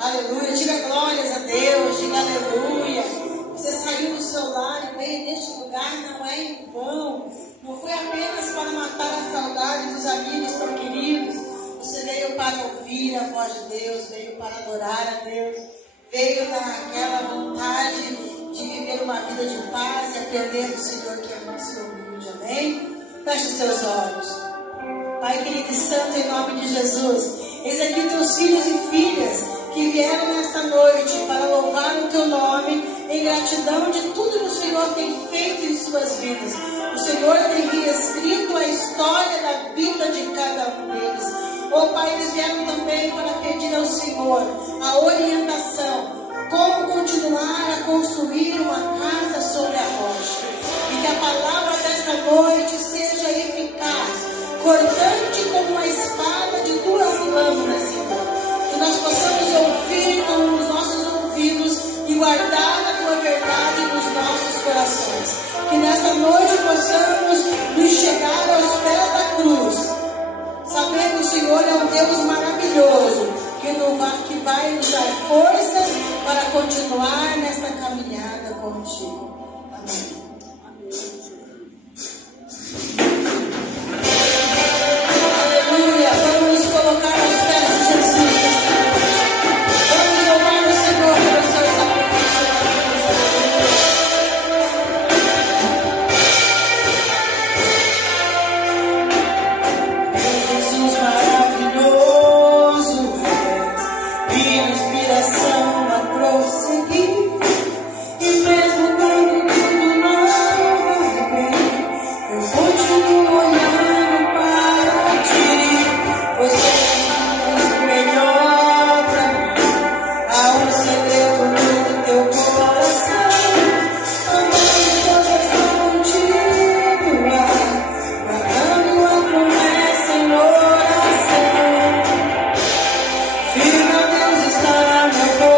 Aleluia. Diga glórias a Deus. Diga aleluia. Você saiu do seu lar e veio neste lugar, não é em vão. Não foi apenas para matar a saudade dos amigos tão queridos. Você veio para ouvir a voz de Deus, veio para adorar a Deus, veio naquela vontade de viver uma vida de paz e aprender do Senhor que é nosso humilde. Amém? Feche os seus olhos. Pai querido e santo, em nome de Jesus, eis aqui teus filhos e filhas que vieram nesta noite para louvar o teu nome em gratidão de tudo que o Senhor tem feito em suas vidas. O Senhor tem reescrito a história da vida de cada um deles. Oh Pai, eles vieram também para pedir ao Senhor a orientação, como continuar a construir uma casa sobre a rocha. E que a palavra desta noite seja eficaz, cortante como uma espada de duas lâminas, Senhor. Que nós possamos ouvir com os nossos ouvidos e guardar a tua verdade nos nossos corações. Que nesta noite possamos nos chegar aos pés da cruz, saber que o Senhor é um Deus maravilhoso, que vai nos dar forças para continuar nesta caminhada contigo. Amém. Aleluia. Vamos nos colocar aos pés de Jesus nesta noite. Vamos louvar o Senhor pelo seu sacrifício. Jesus maravilhoso és, minha inspiração a prosseguir. E mesmo quando tudo não vai bem, eu continuo olhando para ti. Você é melhor pra mim. Há um segredo no teu coração. Amando todas as continuar, guardando a promessa em oração. Firme a Deus está meu coração.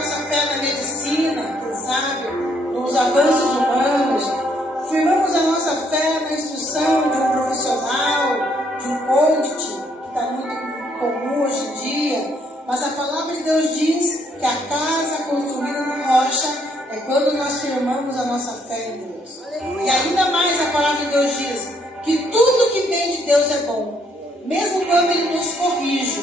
nossa fé na medicina, quem sabe, nos avanços humanos. Firmamos a nossa fé na instrução de um profissional, de um coach, que está muito comum hoje em dia. Mas a palavra de Deus diz que a casa construída na rocha é quando nós firmamos a nossa fé em Deus. Aleluia. E ainda mais a palavra de Deus diz que tudo que vem de Deus é bom. Mesmo quando Ele nos corrige,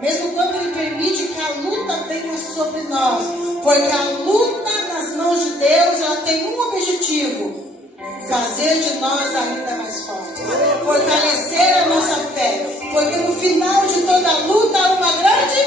mesmo quando Ele permite que a luta venha sobre nós. Porque a luta nas mãos de Deus, ela tem um objetivo: fazer de nós ainda mais fortes, fortalecer a nossa fé, porque no final de toda luta há uma grande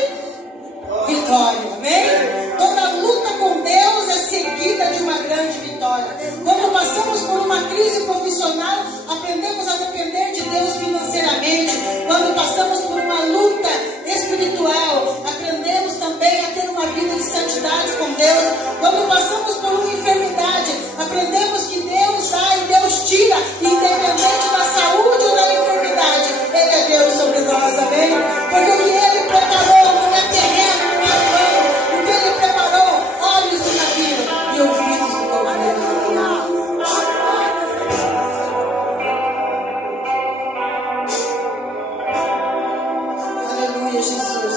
vitória, amém? Toda luta com Deus é seguida de uma grande vitória. Quando passamos por uma crise profissional, aprendemos a depender de Deus financeiramente. Quando passamos por uma luta espiritual, aprendemos também a ter uma vida de santidade com Deus. Quando passamos por uma enfermidade, aprendemos que Deus dá e Deus tira, independente da saúde ou da enfermidade. Ele é Deus sobre nós, amém? Porque o que Ele preparou não é terreno, não é pão. O que Ele preparou, olhos nunca viram e ouvidos nunca ouviram. Aleluia, Jesus.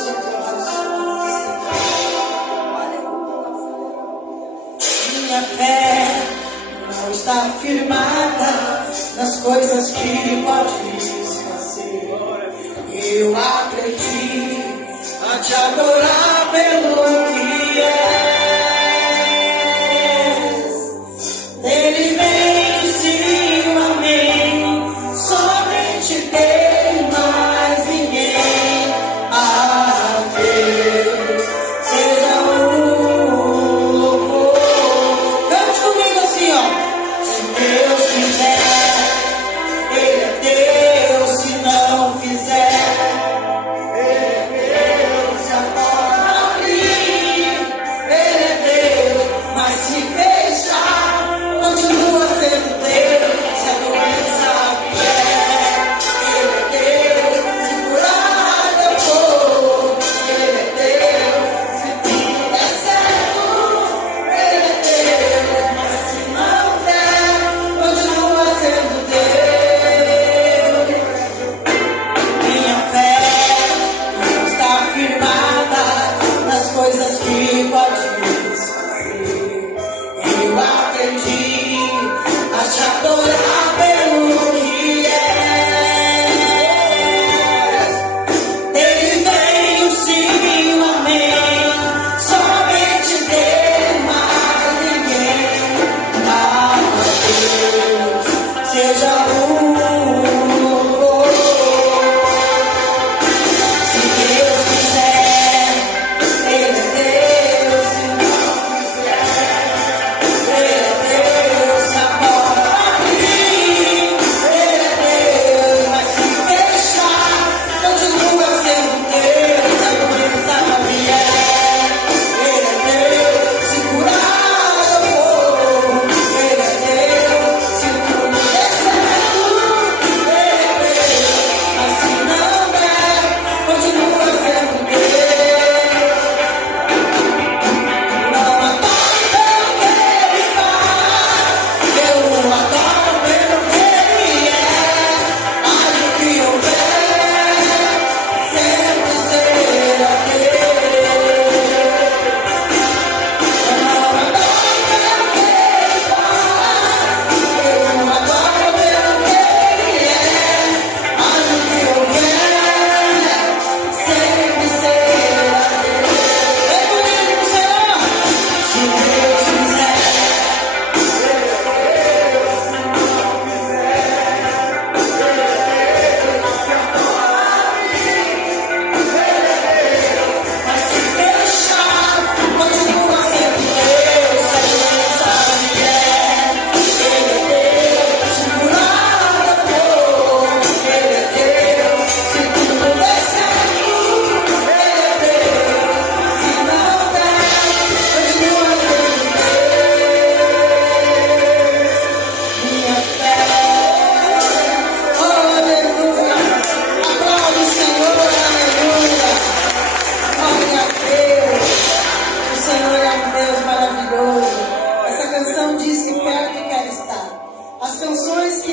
Minha fé não está firmada nas coisas que podes fazer. Eu aprendi a te adorar pelo que és. Dele vem sim, amém. Somente Dele, mais ninguém. Ah, Deus, seja o louvor. Cante comigo assim, ó. Se Deus quiser, Ele é Deus. Se não fizer, Ele é Deus. A porta abrir.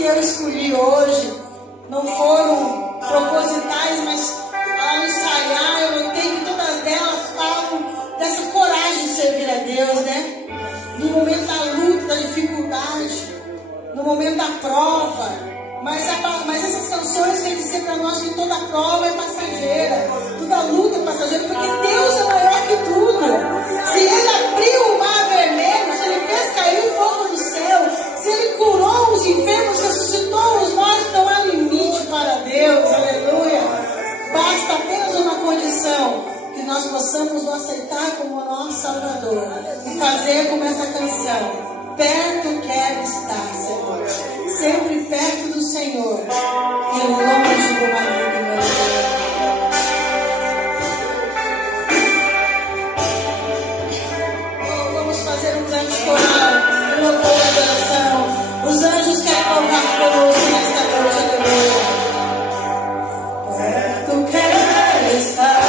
que eu escolhi hoje não foram propositais, mas ao ensaiar, eu notei que todas elas falam dessa coragem de servir a Deus, né? No momento da luta, da dificuldade, no momento da prova. Mas essas canções querem dizer para nós que toda prova é passageira, toda luta é passageira, porque Deus é maior que tudo. Se Ele abriu o mar vermelho, se Ele fez cair o fogo do céu, se Ele curou os enfermos, ressuscitou os mortos, não há limite para Deus, aleluia. Basta apenas uma condição, que nós possamos o aceitar como nosso Salvador e fazer como essa canção. Perto quero estar, Senhor, sempre perto do Senhor e longe do maligno. Oh, vamos fazer um grande coral, um louvor e adoração. Os anjos querem louvar conosco nesta noite, aleluia. Perto quero estar.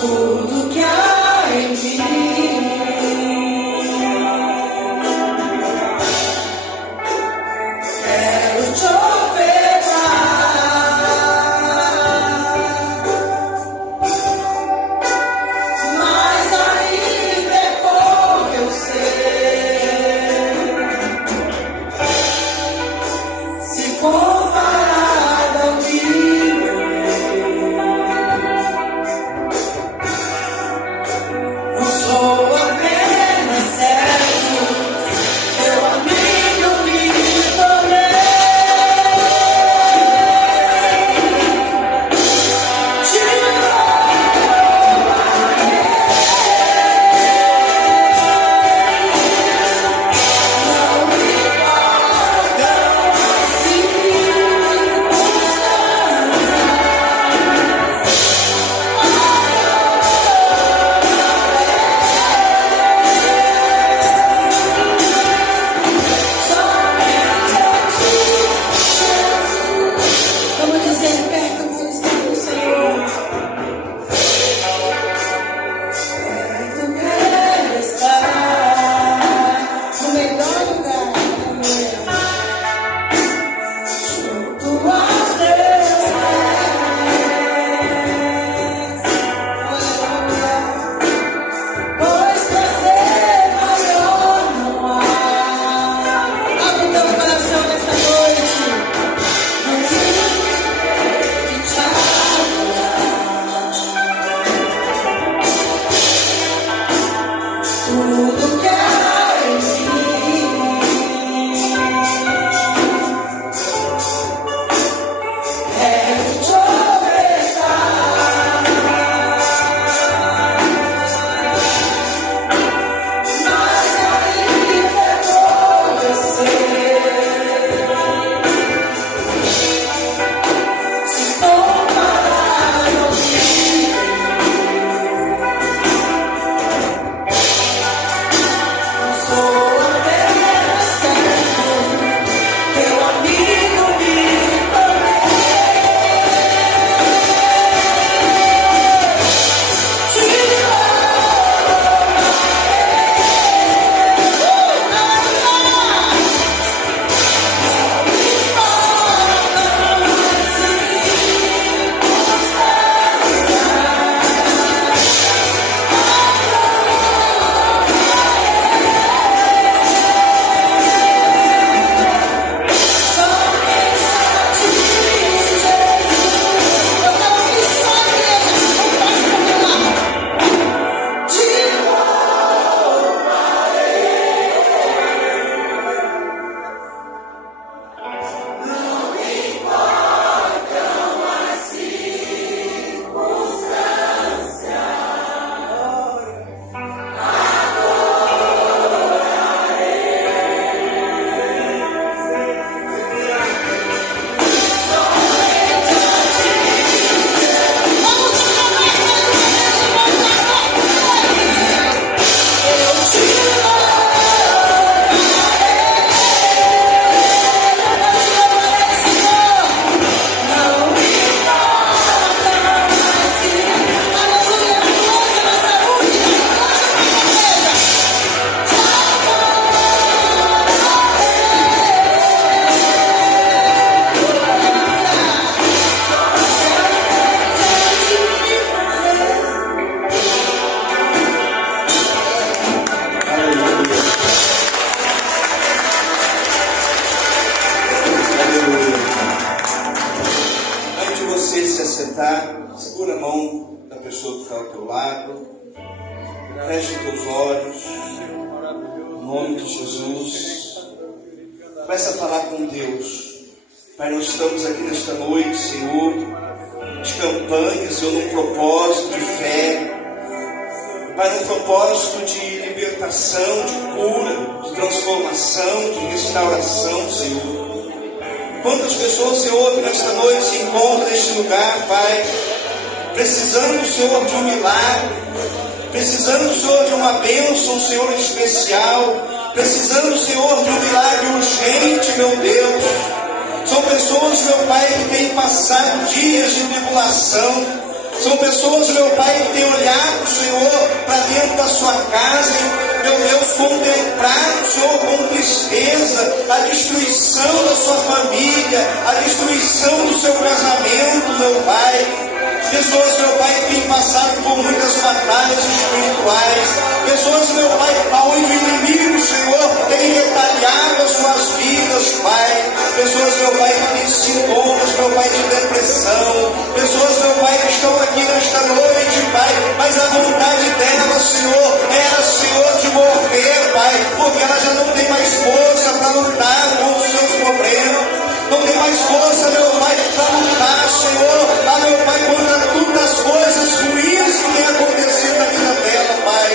Tudo que há em mim nome de Jesus. Começa a falar com Deus. Pai, nós estamos aqui nesta noite, Senhor, de campanha, Senhor, num propósito de fé. Pai, num propósito de libertação, de cura, de transformação, de restauração, Senhor. Quantas pessoas, Senhor, que nesta noite se encontram neste lugar, Pai, precisando, Senhor, de um milagre, precisando, Senhor, de uma bênção, Senhor, especial, precisando, Senhor, de um milagre urgente, meu Deus. São pessoas, meu Pai, que têm passado dias de tribulação. São pessoas, meu Pai, que têm olhado, Senhor, para dentro da sua casa, meu Deus, contemplado, Senhor, com tristeza, a destruição da sua família, a destruição do seu casamento, meu Pai. Pessoas, meu Pai, que têm passado por muitas batalhas espirituais. Pessoas, meu Pai, aonde o inimigo, Senhor, tem retalhado as suas vidas, Pai. Pessoas, meu Pai, que têm sintomas, meu Pai, de depressão. Pessoas, meu Pai, que estão aqui nesta noite, Pai, mas a vontade dela, Senhor, era, Senhor, de morrer, Pai, porque ela já não tem mais força para lutar com os seus problemas. Não tem mais força, meu Pai, para lutar, Senhor, meu Pai, contra todas as coisas ruins que têm acontecido na vida dela, Pai.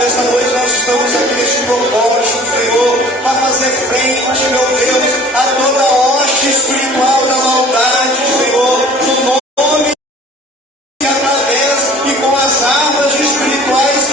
Nesta noite nós estamos aqui neste propósito, Senhor, para fazer frente, meu Deus, a toda a hoste espiritual da maldade, Senhor, no nome e através e com as armas espirituais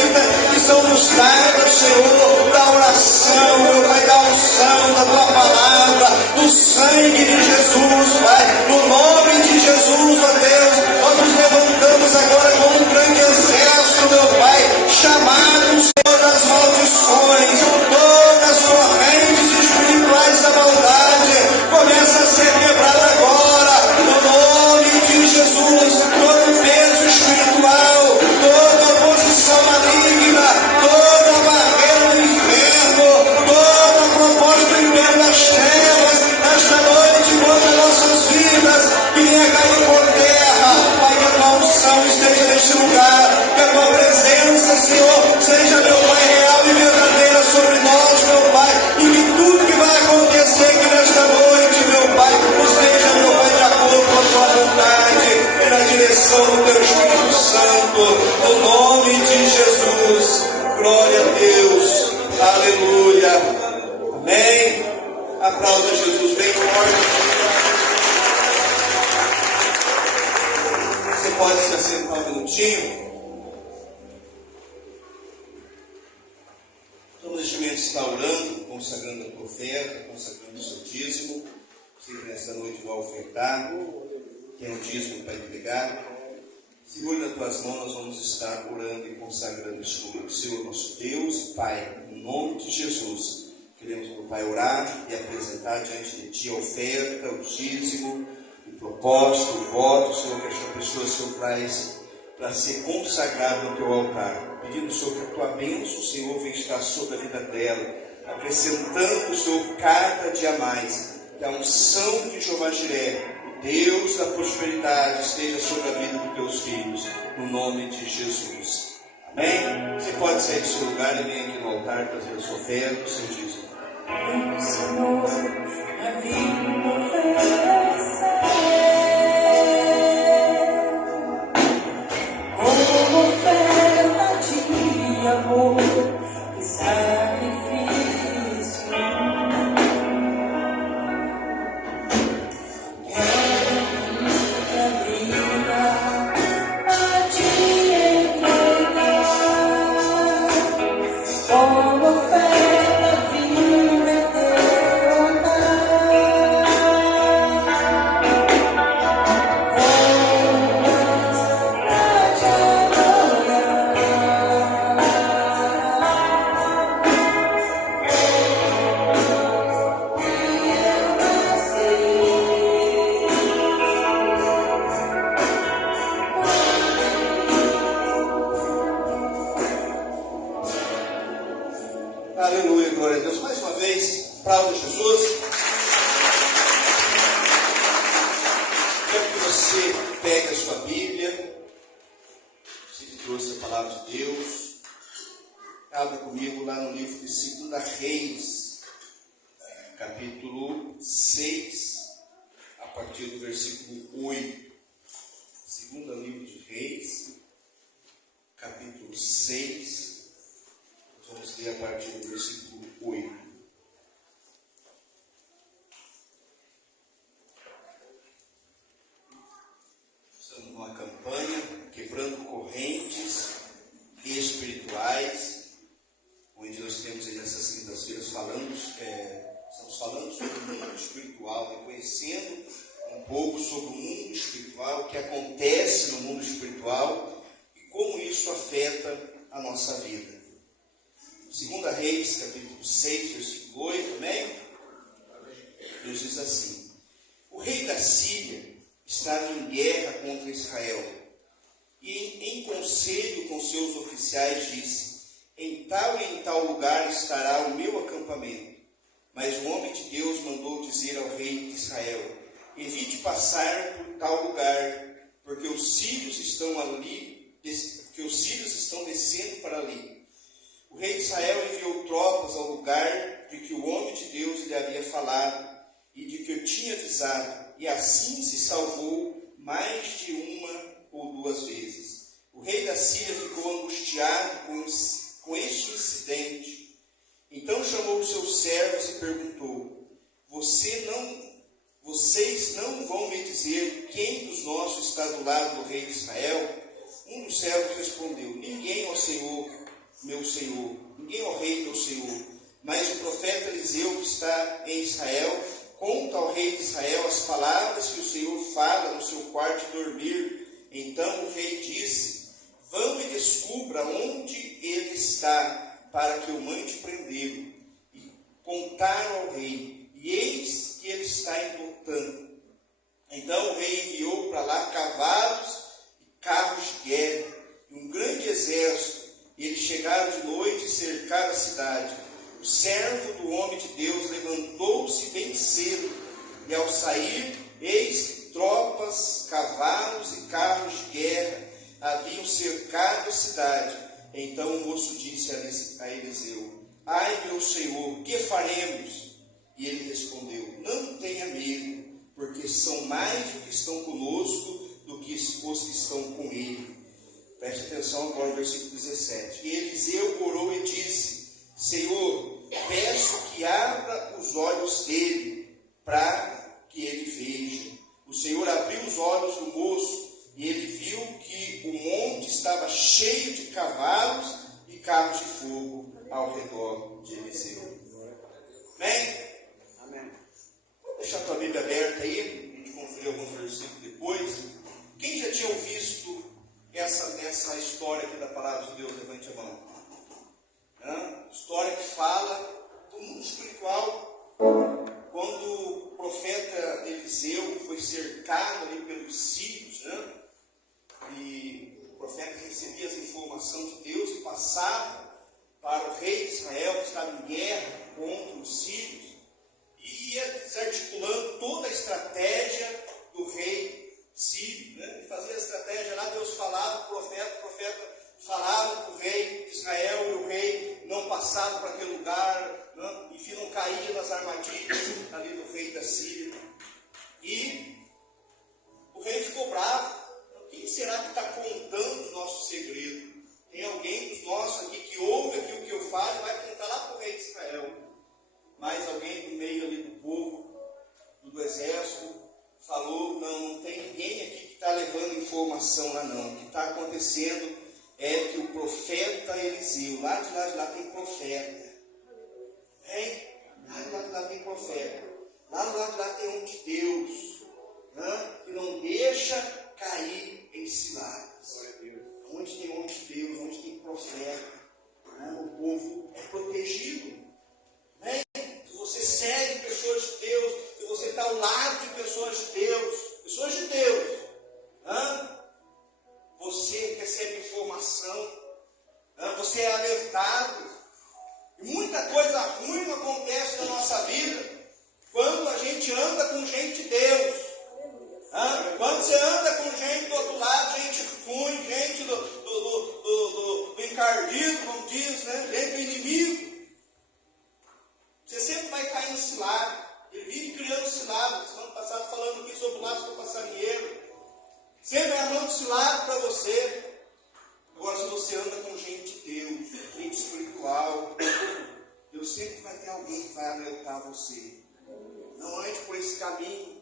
que são nos dadas, Senhor, da oração, meu Pai, da unção, da tua palavra, do sangue de Jesus, Pai, no nome de Jesus, ó Deus, nós nos levantamos agora como um grande exército, meu Pai, chamado, Senhor, das maldições, todas as correntes espirituais da maldade, começa a ser quebrada agora, no nome de Jesus, todo peso espiritual, toda oposição maligna, toda barreira do inferno, toda proposta do inferno das trevas, nesta noite, contra nossas vidas, que venha cair por terra, Pai, que a tua unção esteja neste lugar, que a tua presença, Senhor, seja, meu Pai, real e verdadeira sobre nós, meu Pai, e que tudo que vai acontecer aqui nesta noite, meu Pai, esteja, meu Pai, de acordo com a tua vontade e na direção do teu Espírito Santo, no nome de Jesus. Glória a Deus, aleluia, amém. Aplauda Jesus bem forte. Você pode se assentar um minutinho. Então, neste momento está orando, consagrando a tua oferta, consagrando o seu dízimo. Você que nesta noite vai ofertar, tem um dízimo para entregar. Segure nas tuas mãos, nós vamos estar orando e consagrando este momento. Senhor, nosso Deus, Pai, em nome de Jesus, queremos, meu Pai, orar e apresentar diante de Ti a oferta, o dízimo, o propósito, o voto, Senhor, que esta pessoa, Senhor, traz para ser consagrado no Teu altar. Pedindo, Senhor, que a Tua bênção, Senhor, venha estar sobre a vida dela, acrescentando, Senhor, cada dia mais, que a unção de Jeová Jiré, Deus da prosperidade, esteja sobre a vida dos Teus filhos, no nome de Jesus. Amém? Você pode sair do seu lugar e vir aqui no altar trazer a sua oferta, o seu dízimo. Senhor, a vida oferecer como oferta de amor e sacrifício. Quero minha vida a Te entregar como oferta viva e Aleluia, glória a Deus. Mais uma vez, aplauda Jesus. Quero que você pegue a sua Bíblia, você que trouxe a palavra de Deus, abra comigo lá no livro de 2 Reis, capítulo 6, a partir do versículo 8. Segundo livro de Reis, capítulo 6, vamos ler a partir do versículo 8. Estamos numa campanha, quebrando correntes espirituais, onde nós temos aí nessas quintas-feiras estamos falando sobre o mundo espiritual, reconhecendo um pouco sobre o mundo espiritual, o que acontece no mundo espiritual e como isso afeta a nossa vida. 2 Reis, capítulo 6, versículo 8, amém? Deus diz assim: o rei da Síria estava em guerra contra Israel, e em conselho com seus oficiais disse: em tal e em tal lugar estará o meu acampamento. Mas o homem de Deus mandou dizer ao rei de Israel: evite passar por tal lugar, porque os sírios estão descendo para ali. O rei de Israel enviou tropas ao lugar de que o homem de Deus lhe havia falado e de que eu tinha avisado, e assim se salvou mais de uma ou duas vezes. O rei da Síria ficou angustiado com este incidente. Então chamou os seus servos e perguntou: vocês não vão me dizer quem dos nossos está do lado do rei de Israel? Um dos servos respondeu: ninguém, ó Senhor, meu Senhor, ninguém, ó rei, meu Senhor. Mas o profeta Eliseu, que está em Israel, conta ao rei de Israel as palavras que o Senhor fala no seu quarto de dormir. Então o rei disse: vão e descubra onde ele está, para que eu mande prendê-lo. E contaram ao rei, e eis que ele está em Dotã. Então o rei enviou para lá cavalos e carros de guerra, e um grande exército. E eles chegaram de noite e cercaram a cidade. O servo do homem de Deus levantou-se bem cedo, e ao sair, eis que tropas, cavalos e carros de guerra haviam cercado a cidade. Então o moço disse a Eliseu: ai, meu senhor, que faremos? E ele respondeu: não tenha medo, porque são mais os que estão conosco do que os que estão com ele. Preste atenção agora no versículo 17. E Eliseu orou e disse: Senhor, peço que abra os olhos dele, para que ele veja. O Senhor abriu os olhos do moço, e ele viu que o monte estava cheio de cavalos e carros de fogo ao redor de Eliseu. Amém? Amém. Vou deixar a tua Bíblia aberta aí, a gente conferir alguns versículos depois. Quem já tinha visto essa história aqui da palavra de Deus? Levante a mão. História que fala do mundo espiritual, quando o profeta Eliseu foi cercado ali pelos sírios, e o profeta recebia as informações de Deus e passava para o rei de Israel, que estava em guerra contra os sírios, e ia desarticulando toda a estratégia do rei sírio, e fazia a estratégia lá. Deus falava para o profeta falava para o rei de Israel, e o rei não passava para aquele lugar, enfim, não caía nas armadilhas ali do rei da Síria. E o rei ficou bravo. Quem será que está contando os nossos segredos? Tem alguém dos nossos aqui que ouve aqui o que eu falo e vai contar lá para o rei de Israel. Mas alguém do meio ali do povo, do exército, falou: não tem ninguém aqui que está levando informação lá não. O que está acontecendo é que o profeta Eliseu, lá de lá tem profeta. Lá de lá tem profeta. Lá do lado de lá tem um de Deus, que não deixa cair em ciladas. Onde tem homem de Deus, onde tem profeta, o povo é protegido. Se você segue pessoas de Deus, se você está ao lado de pessoas de Deus, você recebe informação, você é alertado. sempre vai ter alguém que vai alertar você. Não ande por esse caminho.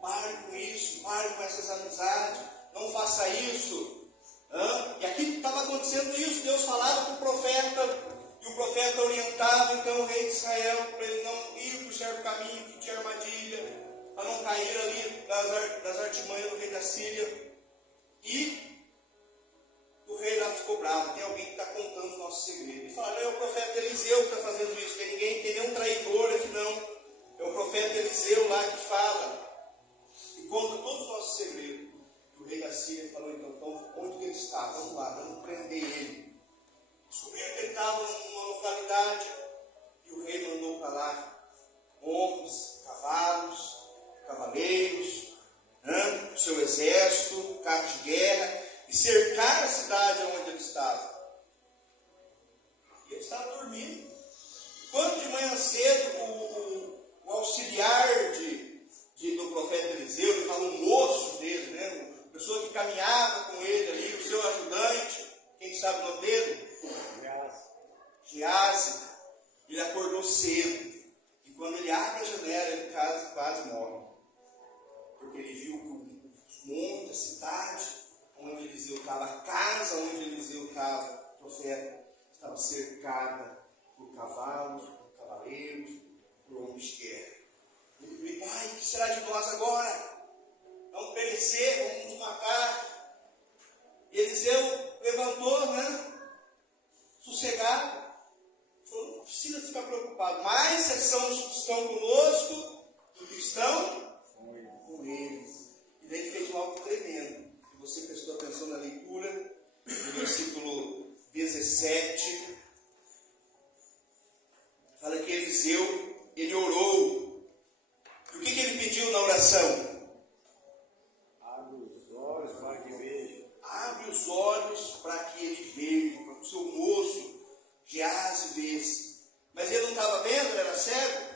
Pare com isso, pare com essas amizades. Não faça isso. E aqui estava acontecendo isso. Deus falava com o profeta. E o profeta orientava então o rei de Israel para ele não ir por certo caminho, que tinha armadilha, para não cair ali nas artimanhas do rei da Síria. E o rei lá ficou bravo. Tem alguém que está contando os nossos segredos. E fala, não, é o profeta Eliseu que está fazendo isso. Tem ninguém, tem nenhum traidor aqui não. É o profeta Eliseu lá que fala. E conta todos os nossos segredos. E o rei da Síria falou, então onde que ele está? Vamos lá, vamos prender ele. Descobriram que ele estava numa localidade. E o rei mandou para lá homens, cavalos, cavaleiros, o seu exército, carros de guerra, e cercar a cidade onde ele estava. E ele estava dormindo. Quando de manhã cedo o auxiliar do profeta Eliseu, ele fala um moço dele, né? Uma pessoa que caminhava com ele ali, o seu ajudante, quem sabe o nome dele? Geazi. Ele acordou cedo. E quando ele abre a janela, ele quase morre. Porque ele viu que os montes, a cidade onde Eliseu estava, a casa onde Eliseu estava, o profeta, estava cercada por cavalos, por cavaleiros, por homens de guerra. Ele grita, o que será de nós agora? Vamos perecer, vamos nos matar. E Eliseu levantou, sossegado. Falou, não precisa ficar preocupado. Mais são os que estão conosco do que estão com eles. E daí ele fez um algo tremendo. E você prestou atenção na leitura, no versículo 17. Fala que Eliseu, ele orou. E o que ele pediu na oração? Abre os olhos para que veja. Abre os olhos para que ele veja, para que o seu moço Geazi vesse. Mas ele não estava vendo, ele era cego.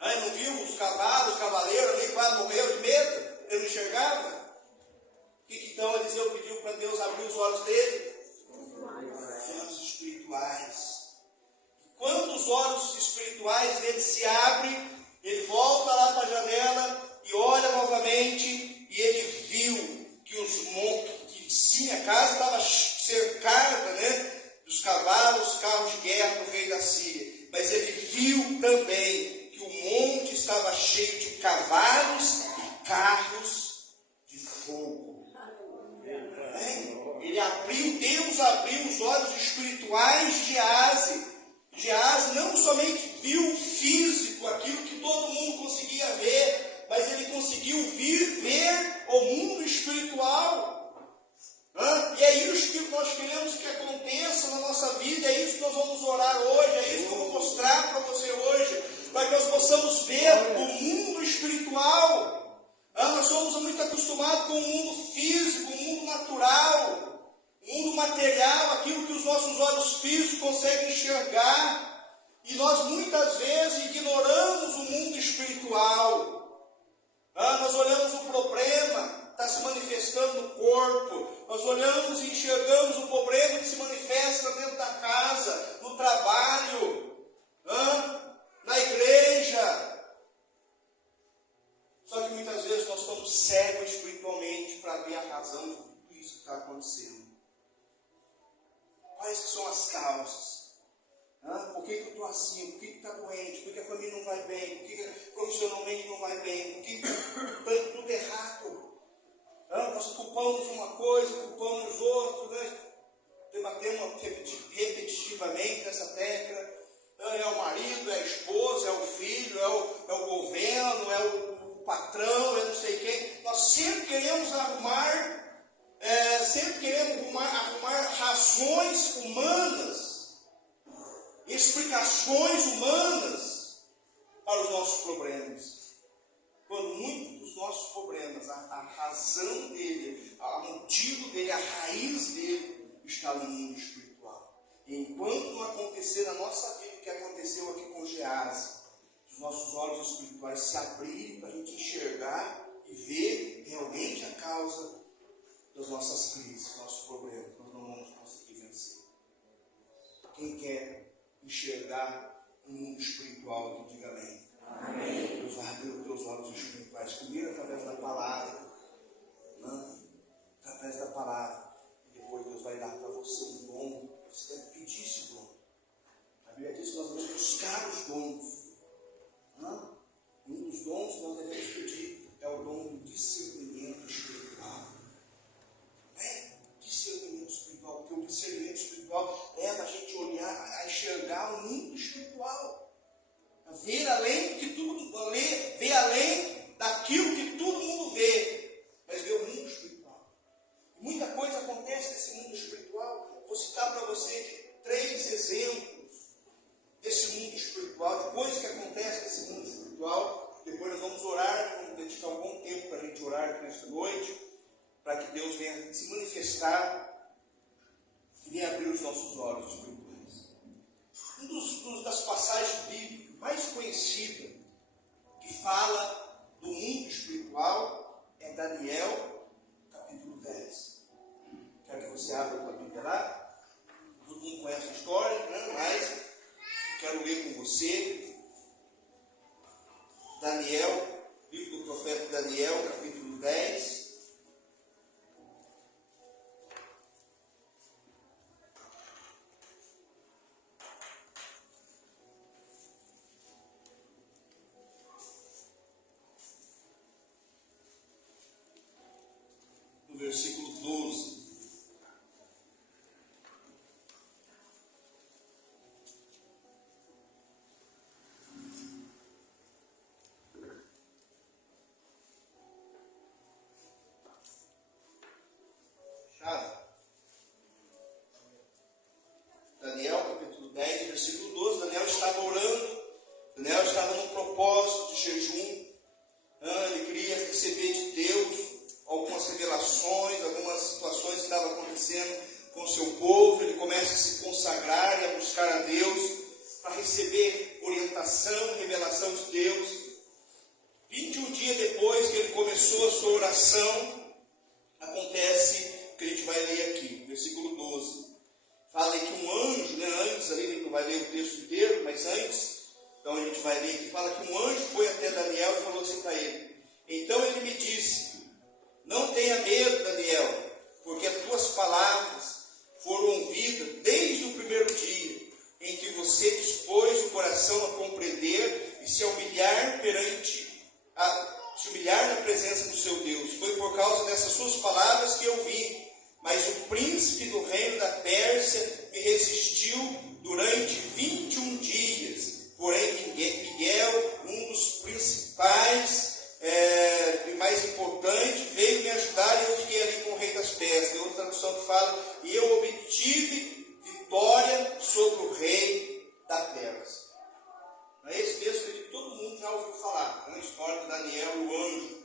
Ele não viu os cavalos, os cavaleiros ali quase morreram de medo. Ele não enxergava. O que então Eliseu pediu para Deus abrir os olhos dele? Olhos espirituais. E quando os olhos espirituais dele se abrem, ele volta lá para a janela e olha novamente, e ele viu que os montes, que sim, a casa estava cercada, dos cavalos, carros de guerra do rei da Síria. Mas ele viu também que o monte estava cheio de cavalos e carros de fogo. Deus abriu os olhos espirituais de Geazi. Geazi não somente viu o físico, aquilo que todo mundo conseguia ver, mas ele conseguiu ver o mundo espiritual. E é isso que nós queremos que aconteça na nossa vida, é isso que nós vamos orar hoje, é isso que eu vou mostrar para você hoje, para que nós possamos ver o mundo espiritual. Nós somos muito acostumados com o mundo físico, o mundo natural, o mundo material, aquilo que os nossos olhos físicos conseguem enxergar, e nós muitas vezes ignoramos o mundo espiritual. Nós olhamos o problema, está se manifestando no corpo, nós olhamos e enxergamos o problema que se manifesta dentro da casa, no trabalho, na igreja. Só que muitas vezes nós estamos cegos espiritualmente para ver a razão de tudo isso que está acontecendo. Quais que são as causas? Por que eu estou assim? Por que está doente? Por que a família não vai bem? Por que profissionalmente não vai bem? Por que está tudo errado? Nós culpamos uma coisa, culpamos outra, debatemos repetitivamente nessa tecla. É o marido, é a esposa, é o filho, é o governo, é o patrão, é não sei quem. Nós sempre queremos arrumar razões humanas, explicações humanas para os nossos problemas. Quando muitos dos nossos problemas, a razão dele, o motivo dele, a raiz dele está no mundo espiritual. E enquanto não acontecer na nossa vida o que aconteceu aqui com Geazi, os nossos olhos espirituais se abrirem para a gente enxergar e ver realmente a causa das nossas crises, dos nossos problemas, nós não vamos conseguir vencer. Quem quer enxergar o mundo espiritual aqui, diga amém. Amém. Deus vai abrir os teus olhos espirituais, primeiro através da palavra, né? Através da palavra, e depois Deus vai dar para você um dom, você deve pedir esse dom. A Bíblia diz que nós devemos buscar os dons, né? Um dos dons que nós devemos pedir é o dom do discernimento espiritual. Discernimento espiritual, porque o discernimento espiritual leva a gente a olhar, a enxergar o mundo espiritual, a ver além que tudo, ver além daquilo que todo mundo vê, mas ver o mundo espiritual. Muita coisa acontece nesse mundo espiritual. Vou citar para você 3 exemplos desse mundo espiritual, de coisas que acontecem nesse mundo espiritual. Depois nós vamos orar, vamos dedicar um bom tempo para a gente orar aqui nesta noite, para que Deus venha se manifestar e venha abrir os nossos olhos espirituais. Das passagens bíblicas mais conhecidas que fala do mundo espiritual é Daniel, capítulo 10. Quero que você abra a tua Bíblia lá. Todo mundo conhece a história, né? Mas eu quero ler com você Daniel, livro do profeta Daniel, capítulo 10. Versículo 12. Daniel, capítulo 10, versículo 12. Daniel estava orando. Daniel estava num propósito de jejum. Ele queria receber de Deus algumas revelações, algumas situações que estavam acontecendo com o seu povo. Ele começa a se consagrar e a buscar a Deus para receber orientação, revelação de Deus. 21 dias depois que ele começou a sua oração, acontece o que a gente vai ler aqui, versículo 12. Fala que um anjo, antes ali, a gente não vai ler o texto inteiro, mas antes, então a gente vai ler que fala que um anjo foi até Daniel e falou assim para ele. Então ele me disse: não tenha medo, Daniel, porque as tuas palavras foram ouvidas desde o primeiro dia em que você dispôs o coração a compreender e se humilhar na presença do seu Deus. Foi por causa dessas suas palavras que eu vim, mas o príncipe do reino da Pérsia me resistiu durante 21 dias. Porém, Miguel, um dos principais e mais importante, veio me ajudar e eu fiquei ali com o rei das Persas. Tem outra tradução que fala: e eu obtive vitória sobre o rei da Pérsia. Não é esse texto que todo mundo já ouviu falar, a história de Daniel e o anjo.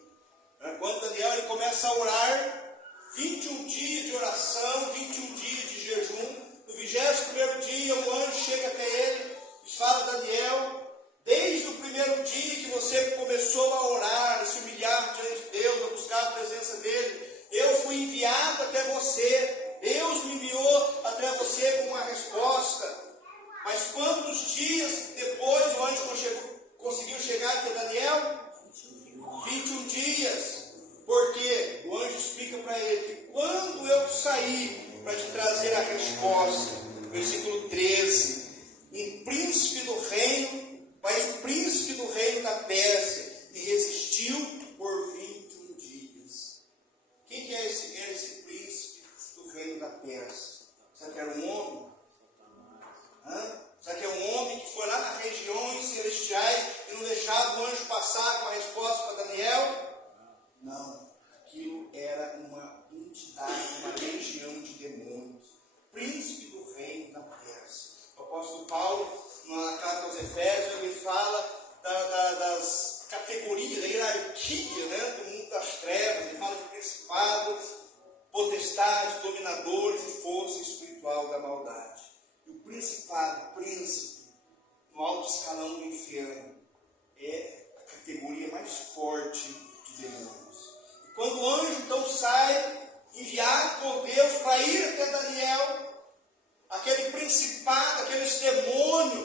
Quando Daniel ele começa a orar, 21 dias de oração, 21 dias de jejum. No 21º dia, o anjo chega até ele e fala: Daniel, desde o primeiro dia que você começou a orar, a se humilhar diante de Deus, a buscar a presença dele, eu fui enviado até você. Deus me enviou até você com uma resposta. Mas quantos dias depois o anjo conseguiu chegar até Daniel? 21 dias. Porque o anjo explica para ele que quando eu sair para te trazer a resposta, versículo 13, um príncipe do reino, mas o príncipe do reino da Pérsia me resistiu por 21 dias. Quem que é esse príncipe do reino da Pérsia? Será que era um homem? Será que é um homem que foi lá nas regiões celestiais e não deixava o anjo passar com a resposta para Daniel? Não, aquilo era uma entidade, uma legião de demônios. Príncipe do reino da Pérsia. O apóstolo Paulo, na carta aos Efésios, ele fala das categorias, da hierarquia, do mundo das trevas. Ele fala de principados, potestades, dominadores e força espiritual da maldade. E o principado, príncipe, no alto escalão do inferno, é a categoria mais forte de demônios. E quando o anjo então sai, enviado por Deus para ir até Daniel, aquele principado, aqueles demônios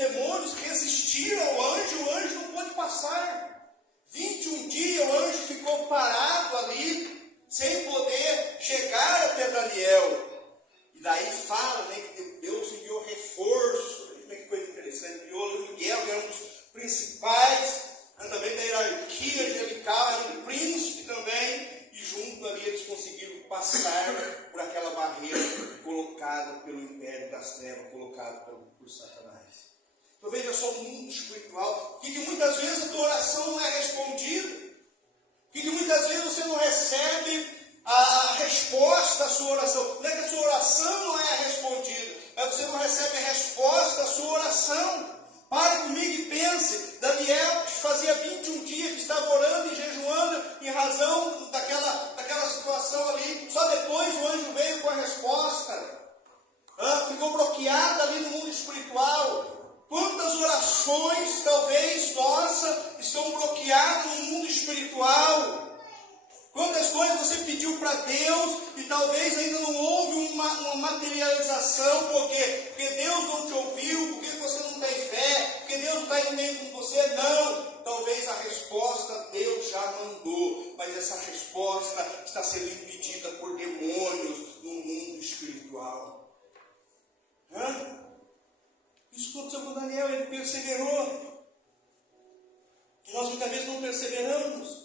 demônios resistiram ao anjo, o anjo não pôde passar. 21 dias o anjo ficou parado ali, sem poder chegar até Daniel. E daí fala, né, que Deus enviou reforço. Olha que coisa interessante, enviou Miguel, que era um dos principais, também da hierarquia angelical, era um príncipe também, e junto ali eles conseguiram passar por aquela barreira colocada pelo império das trevas, colocada por Satanás. Então veja só o mundo espiritual, que muitas vezes a tua oração não é respondida, que muitas vezes você não recebe a resposta à sua oração. Não é que a sua oração não é respondida, mas você não recebe a resposta à sua oração. Pare comigo e pense. Daniel, que fazia 21 dias que estava orando e jejuando em razão daquela situação ali, só depois o anjo veio com a resposta. Ficou bloqueado ali no mundo espiritual. Quantas orações, talvez, nossa, estão bloqueadas no mundo espiritual? Quantas coisas você pediu para Deus e talvez ainda não houve uma materialização, porque Deus não te ouviu, porque você não tem fé, porque Deus não está indo bem com você? Não, talvez a resposta Deus já mandou, mas essa resposta está sendo impedida por demônios no mundo espiritual. Isso aconteceu com Daniel, ele perseverou. E nós muitas vezes não perseveramos.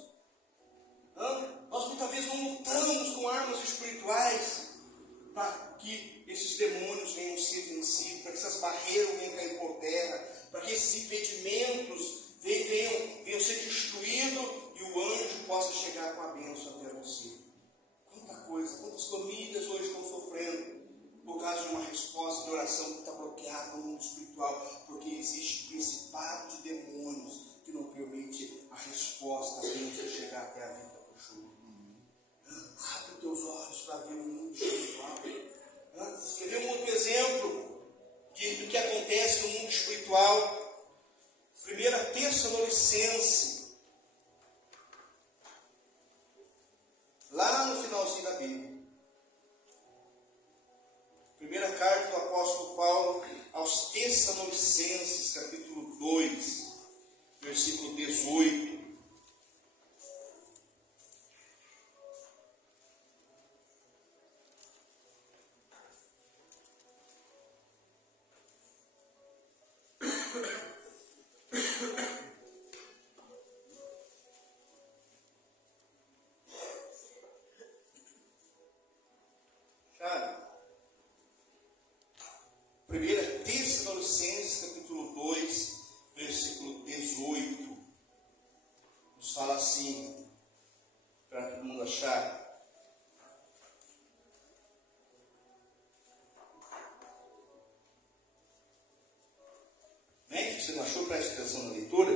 Nós muitas vezes não lutamos com armas espirituais para que esses demônios venham ser vencidos, para que essas barreiras venham cair por terra, para que esses impedimentos venham ser destruídos e o anjo possa chegar com a bênção até você. Quanta coisa, quantas famílias hoje estão sofrendo por causa de uma resposta de oração que está bloqueada no mundo espiritual, porque existe principado de demônios que não permite a resposta, a bênção chegar até a vida do choro. Abre os teus olhos para ver o mundo espiritual. Quer ver um outro exemplo do que acontece no mundo espiritual? 1 Tessalonicenses, lá no finalzinho da Bíblia. Primeira carta do apóstolo Paulo aos Tessalonicenses, capítulo 2, versículo 18. Primeira Tessalonicenses, capítulo 2, versículo 18, nos fala assim, para todo mundo achar. Se você não achou, preste atenção na leitura.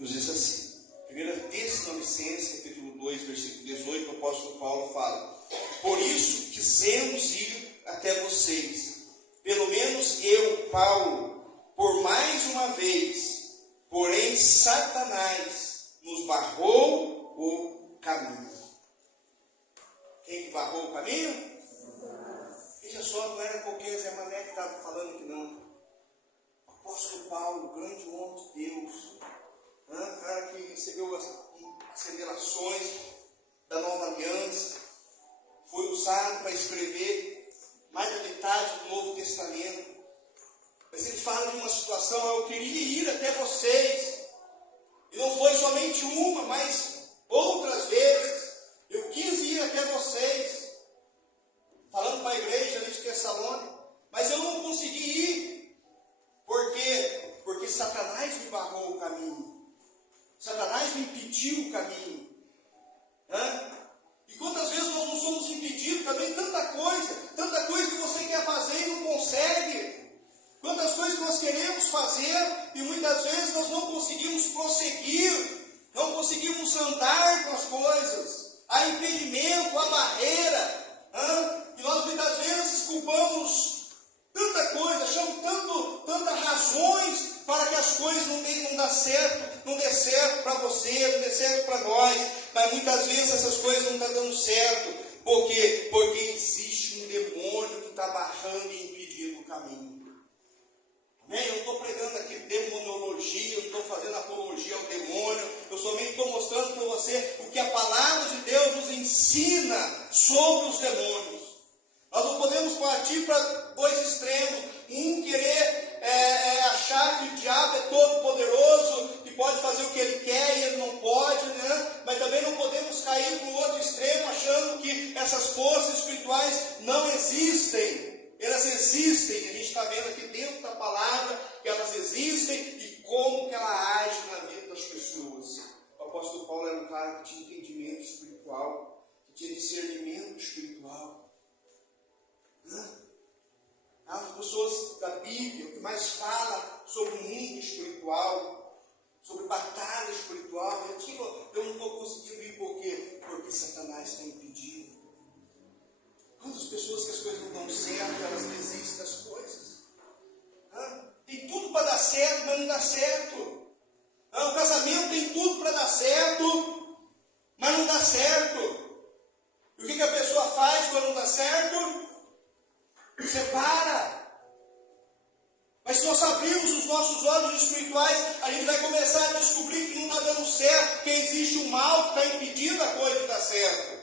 Nos diz assim, 1 Tessalonicenses, capítulo 2, versículo 18, o apóstolo Paulo fala: por isso quisemos ir até vocês, pelo menos eu, Paulo, por mais uma vez, porém Satanás nos barrou o caminho. Quem que barrou o caminho? Veja só, não era qualquer Zé Mané que estava falando aqui não. O apóstolo Paulo, grande homem de Deus, cara que recebeu as revelações da nova aliança, foi usado para escrever mais da metade do Novo Testamento. Mas ele fala de uma situação: eu queria ir até vocês, e não foi somente uma, mas outras vezes eu quis ir até vocês, falando para a igreja ali de Tessalônica, mas eu não consegui ir. Por quê? Porque Satanás me barrou o caminho, Satanás me impediu o caminho. E quantas vezes nós não somos impedidos também? Tanta coisa que você quer fazer e não consegue. Quantas coisas que nós queremos fazer e muitas vezes nós não conseguimos prosseguir, não conseguimos andar com as coisas. Há impedimento, há barreira. E nós muitas vezes culpamos tanta coisa, achamos tantas razões para que as coisas não dê certo para você, não dê certo para nós. Mas muitas vezes essas coisas não estão dando certo. Por quê? Porque existe um demônio que está barrando e impedindo o caminho. Amém? Eu não estou fazendo apologia ao demônio. Eu somente estou mostrando para você o que a palavra de Deus nos ensina sobre os demônios. Nós não podemos partir para dois extremos. Um querer achar que o diabo é todo poderoso, que pode fazer o que ele quer e ele não pode, né? Mas também não podemos cair para o outro extremo achando que essas forças espirituais não existem. Elas existem, a gente está vendo aqui dentro da palavra que elas existem e como que ela age na vida das pessoas. O apóstolo Paulo era um cara que tinha entendimento espiritual, que tinha discernimento espiritual. As pessoas da Bíblia, o que mais fala sobre o mundo espiritual, sobre batalha espiritual, eu não estou conseguindo ir por quê? Porque Satanás está impedindo. Quantas pessoas que as coisas não dão certo, elas desistem das coisas. Tem tudo para dar certo, mas não dá certo. O casamento tem tudo para dar certo, mas não dá certo. E o que a pessoa faz quando não dá certo? Separa. Mas se nós abrirmos os nossos olhos espirituais, a gente vai começar a descobrir que não está dando certo, que existe um mal que está impedindo a coisa de dar certo.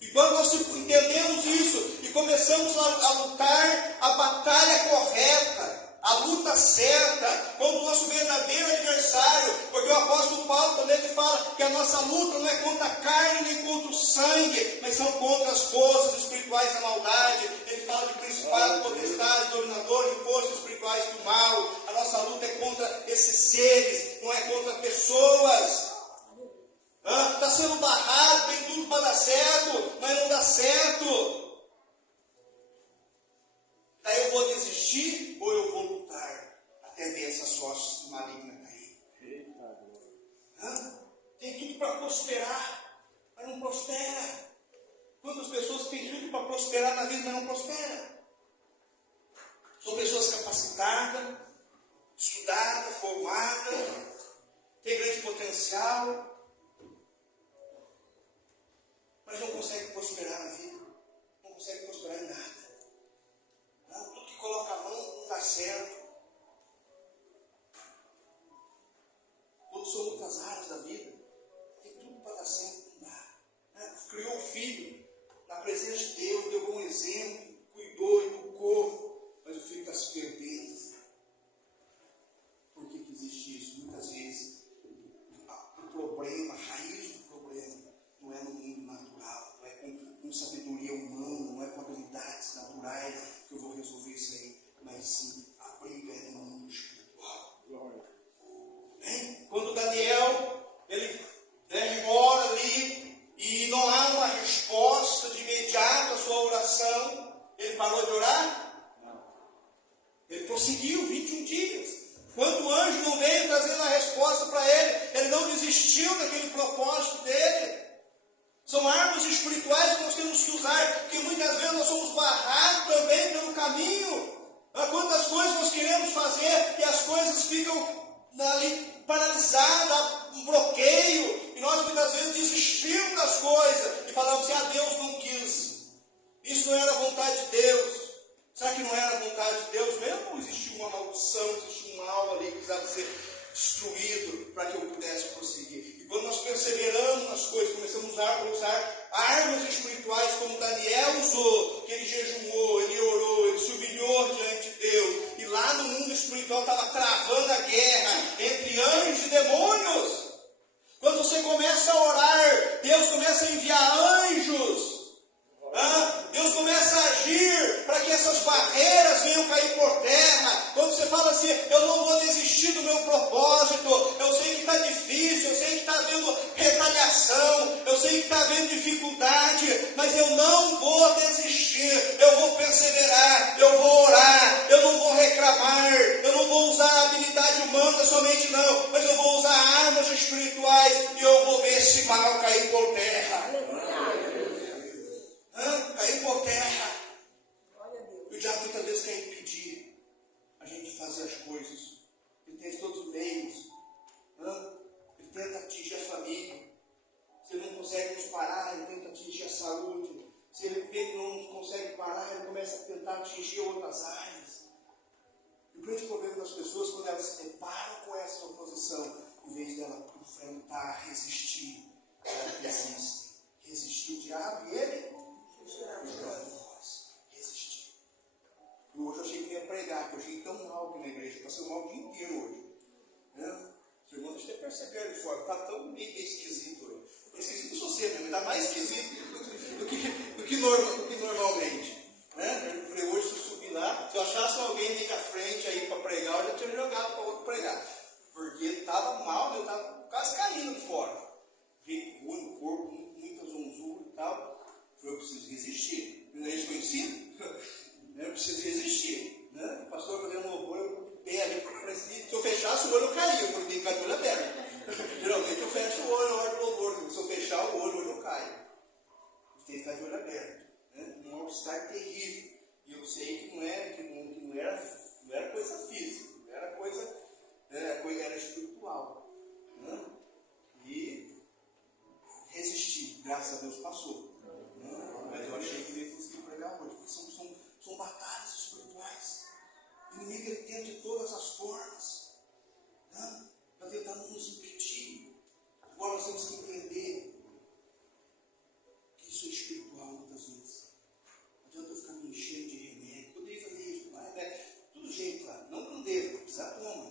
E quando nós entendemos isso e começamos a lutar a batalha correta, a luta certa, como o nosso verdadeiro adversário, porque o apóstolo Paulo também ele fala que a nossa luta não é contra a carne nem contra o sangue, mas são contra as forças espirituais da maldade. Ele fala de principado, potestade, dominador e forças espirituais do mal. A nossa luta é contra esses seres, não é contra pessoas. Está sendo barrado, tem tudo para dar certo, mas não dá certo. Daí eu vou desistir ou eu vou lutar até ver essa sorte maligna cair? Tem tudo para prosperar, mas não prospera. Quantas pessoas têm tudo para prosperar na vida, mas não prosperam? São pessoas capacitadas, estudadas, formadas, têm grande potencial, mas não consegue prosperar na vida, não consegue prosperar em nada. Tudo que coloca a mão não dá certo. Todos são muitas áreas da vida, tem tudo para dar certo, não dá. Criou um filho, na presença de Deus, deu bom exemplo, cuidou, educou, mas o filho está se perdendo. Por que existe isso? Muitas vezes, o problema, a raiz do problema, não é no mundo natural, não é com sabedoria humana, não é com habilidades naturais que eu vou resolver isso aí, mas sim a briga é no mundo espiritual. Quando Daniel ele ora ali e não há uma resposta de imediato à sua oração, ele parou de orar? Não. Ele prosseguiu 21 dias. Quando o anjo não veio trazendo a resposta para ele não desistiu daquele propósito dele. São armas espirituais que nós temos que usar, porque muitas vezes nós somos barrados também pelo caminho. Quantas coisas nós queremos fazer e as coisas ficam ali paralisadas, um bloqueio, e nós muitas vezes desistimos das coisas e falamos assim, Deus não quis, isso não era a vontade de Deus. Será que não era a vontade de Deus mesmo? Ou existia uma maldição, existia um mal ali que precisava ser destruído para que eu pudesse prosseguir? E quando nós perseveramos nas coisas, começamos a usar armas espirituais como Daniel usou, que ele jejuou, ele orou, ele se humilhou diante de Deus, e lá no mundo espiritual estava travando a guerra entre anjos e demônios. Quando você começa a orar, Deus começa a enviar anjos. Deus começa a agir para que essas barreiras venham cair por terra. Quando você fala assim, eu não vou desistir do meu propósito, eu sei que está difícil, eu sei que está havendo retaliação, eu sei que está havendo dificuldade, mas eu não vou desistir, eu vou perseverar, eu vou orar, eu não vou reclamar, eu não vou usar a habilidade humana somente não, mas eu vou usar armas espirituais e eu vou ver esse mal cair por terra. Cair por terra. E o diabo muitas vezes quer impedir a gente de fazer as coisas. Ele tem todos os meios. Ele tenta atingir a família. Se ele não consegue nos parar, ele tenta atingir a saúde. Se ele vê que não nos consegue parar, ele começa a tentar atingir outras áreas. E o grande problema das pessoas, quando elas se deparam com essa oposição, em vez dela enfrentar, resistir, ela resiste. Resistiu o diabo e ele resistiu. E hoje eu achei que ia pregar, porque eu cheguei tão mal aqui na igreja, passei mal o dia inteiro hoje. Né? Os irmãos até perceberam de fora, está tão meio esquisito hoje. Esquisito sou você, mas está mais esquisito do que normalmente. Né? Eu falei, hoje se eu subir lá, se eu achasse alguém ali na frente aí para pregar, eu já tinha jogado para outro pregar. Porque estava mal, eu estava quase caindo de fora. Veio ruim no corpo, muita zonzura e tal. Eu preciso resistir. Não é isso que eu ensino? Eu preciso resistir. Né? O pastor fazendo um louvor, eu pé ali para o se eu fechasse o olho, eu caía, porque tem que ficar de olho aberto. Geralmente eu fecho o olho na hora do louvor. Se eu fechar o olho eu caio. Tem que ficar de olho aberto. Né? Um mal-estar terrível. E eu sei que não era coisa física, não era coisa, era espiritual. Né? E resisti, graças a Deus passou. Né? Mas eu achei que eu ia conseguir pregar hoje, porque são batalhas espirituais. O inimigo ele tenta de todas as formas, né? Para tentar nos impedir. Agora nós temos que entender que isso é espiritual muitas vezes. Não adianta eu ficar me enchendo de remédio. Poderia fazer isso, mas tudo jeito, claro. Não que não deva, precisa tomar.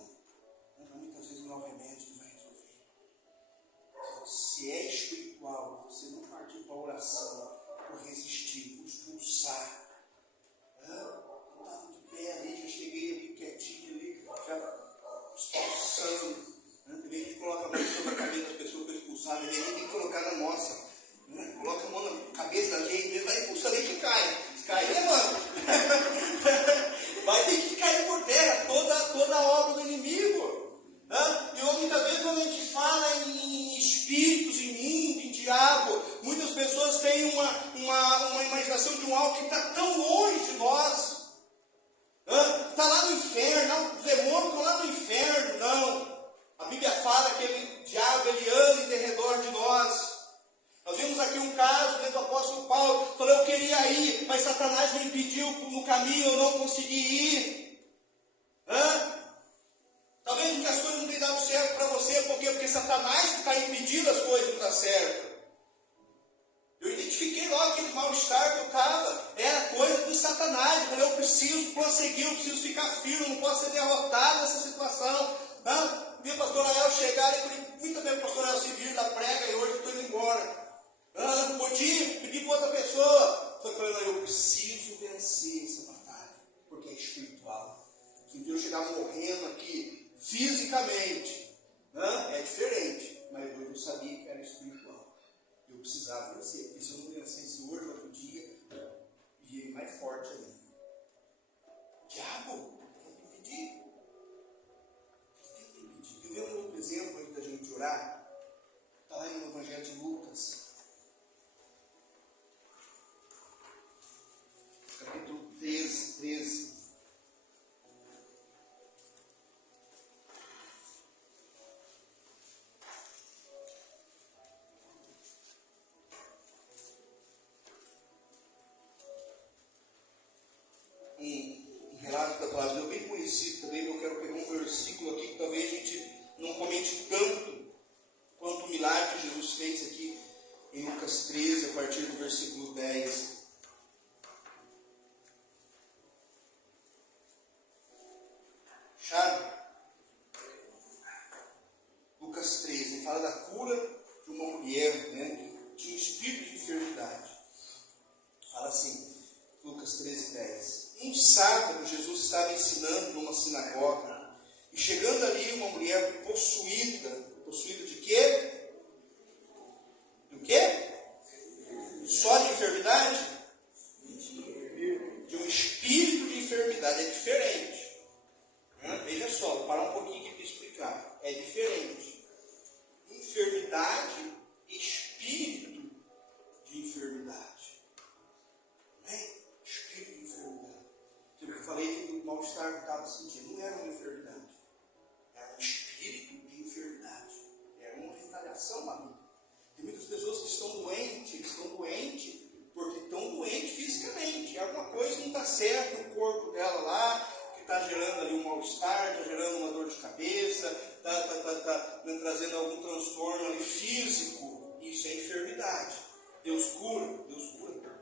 Mas muitas vezes não é o remédio que vai resolver. Se é espiritual, você não partir para a oração, por resistir, por expulsar. Eu estava de pé ali, já cheguei ali quietinho ali, já expulsando. Em vez de colocar a mão sobre a cabeça das pessoas que eu expulsava, ele tem que colocar na nossa. Coloca a mão na cabeça da gente, ele vai expulsando e que cai. Se cair, levanta. Vai ter que cair por terra toda a obra do inimigo. E muitas vezes quando a gente fala em espíritos, em mundo, em diabo, muitas pessoas têm uma imaginação de um algo que está tão longe de nós. Está lá no inferno, não, os demônios estão lá no inferno, não. A Bíblia fala que o diabo ele anda em derredor de nós. Nós vimos aqui um caso dentro do apóstolo Paulo, falou, eu queria ir, mas Satanás me impediu no caminho, eu não consegui ir. Talvez porque as coisas não tenham dado certo para você, porque Satanás está impedindo as coisas de dar certo. Eu identifiquei logo aquele mal-estar que eu estava, era coisa do Satanás. Eu falei, eu preciso prosseguir, eu preciso ficar firme, eu não posso ser derrotado nessa situação. Vi o pastor Lael chegar e falei, muito bem, o pastor Lael se vir da prega e hoje eu estou indo embora. Não podia, pedi para outra pessoa. Só que eu falei, não, eu preciso vencer essa batalha, porque é espiritual. Se eu chegar morrendo aqui, fisicamente, é diferente, mas eu sabia que era espiritual. Eu precisava vencer, porque se eu não vencesse hoje, outro dia, ia mais forte ainda. Diabo, tenta impedir. Quer ver um outro exemplo antes da gente orar? Está lá no Evangelho de Lucas. Capítulo 13. Um relato da palavra bem conhecido também, eu quero pegar um versículo aqui que talvez a gente não comente tanto quanto o milagre que Jesus fez aqui em Lucas 13, a partir do versículo 10. Sabe? Lucas 13, fala da cura de uma mulher, que tinha um espírito de enfermidade. Fala assim, Lucas 13, 10. Um sábado, Jesus estava ensinando numa sinagoga, e chegando ali uma mulher possuída de quê? Do quê? Só de enfermidade? De um espírito de enfermidade, é diferente. Veja só, vou parar um pouquinho aqui para explicar. É diferente. Enfermidade e espírito de enfermidade. Espírito de enfermidade. Eu falei que o mal-estar que estava sentindo não era uma enfermidade. Era um espírito de enfermidade. Era uma cabeça, está trazendo algum transtorno ali físico. Isso é enfermidade. Deus cura,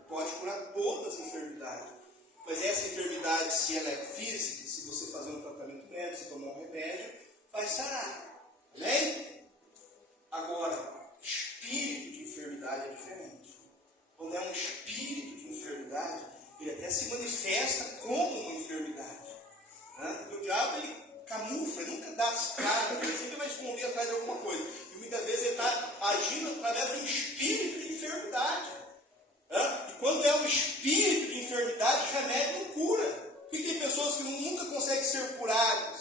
pode curar todas as enfermidades. Mas essa enfermidade, se ela é física, se você fazer um tratamento médico, se tomar um remédio, vai sarar. Amém? Agora, espírito de enfermidade é diferente. Quando é um espírito de enfermidade, ele até se manifesta como uma enfermidade. Porque o diabo, ele camufla, ele nunca dá as caras, ele sempre vai esconder atrás de alguma coisa. E muitas vezes ele está agindo através de um espírito de enfermidade. E quando é um espírito de enfermidade, remédio não cura. Porque tem pessoas que nunca conseguem ser curadas.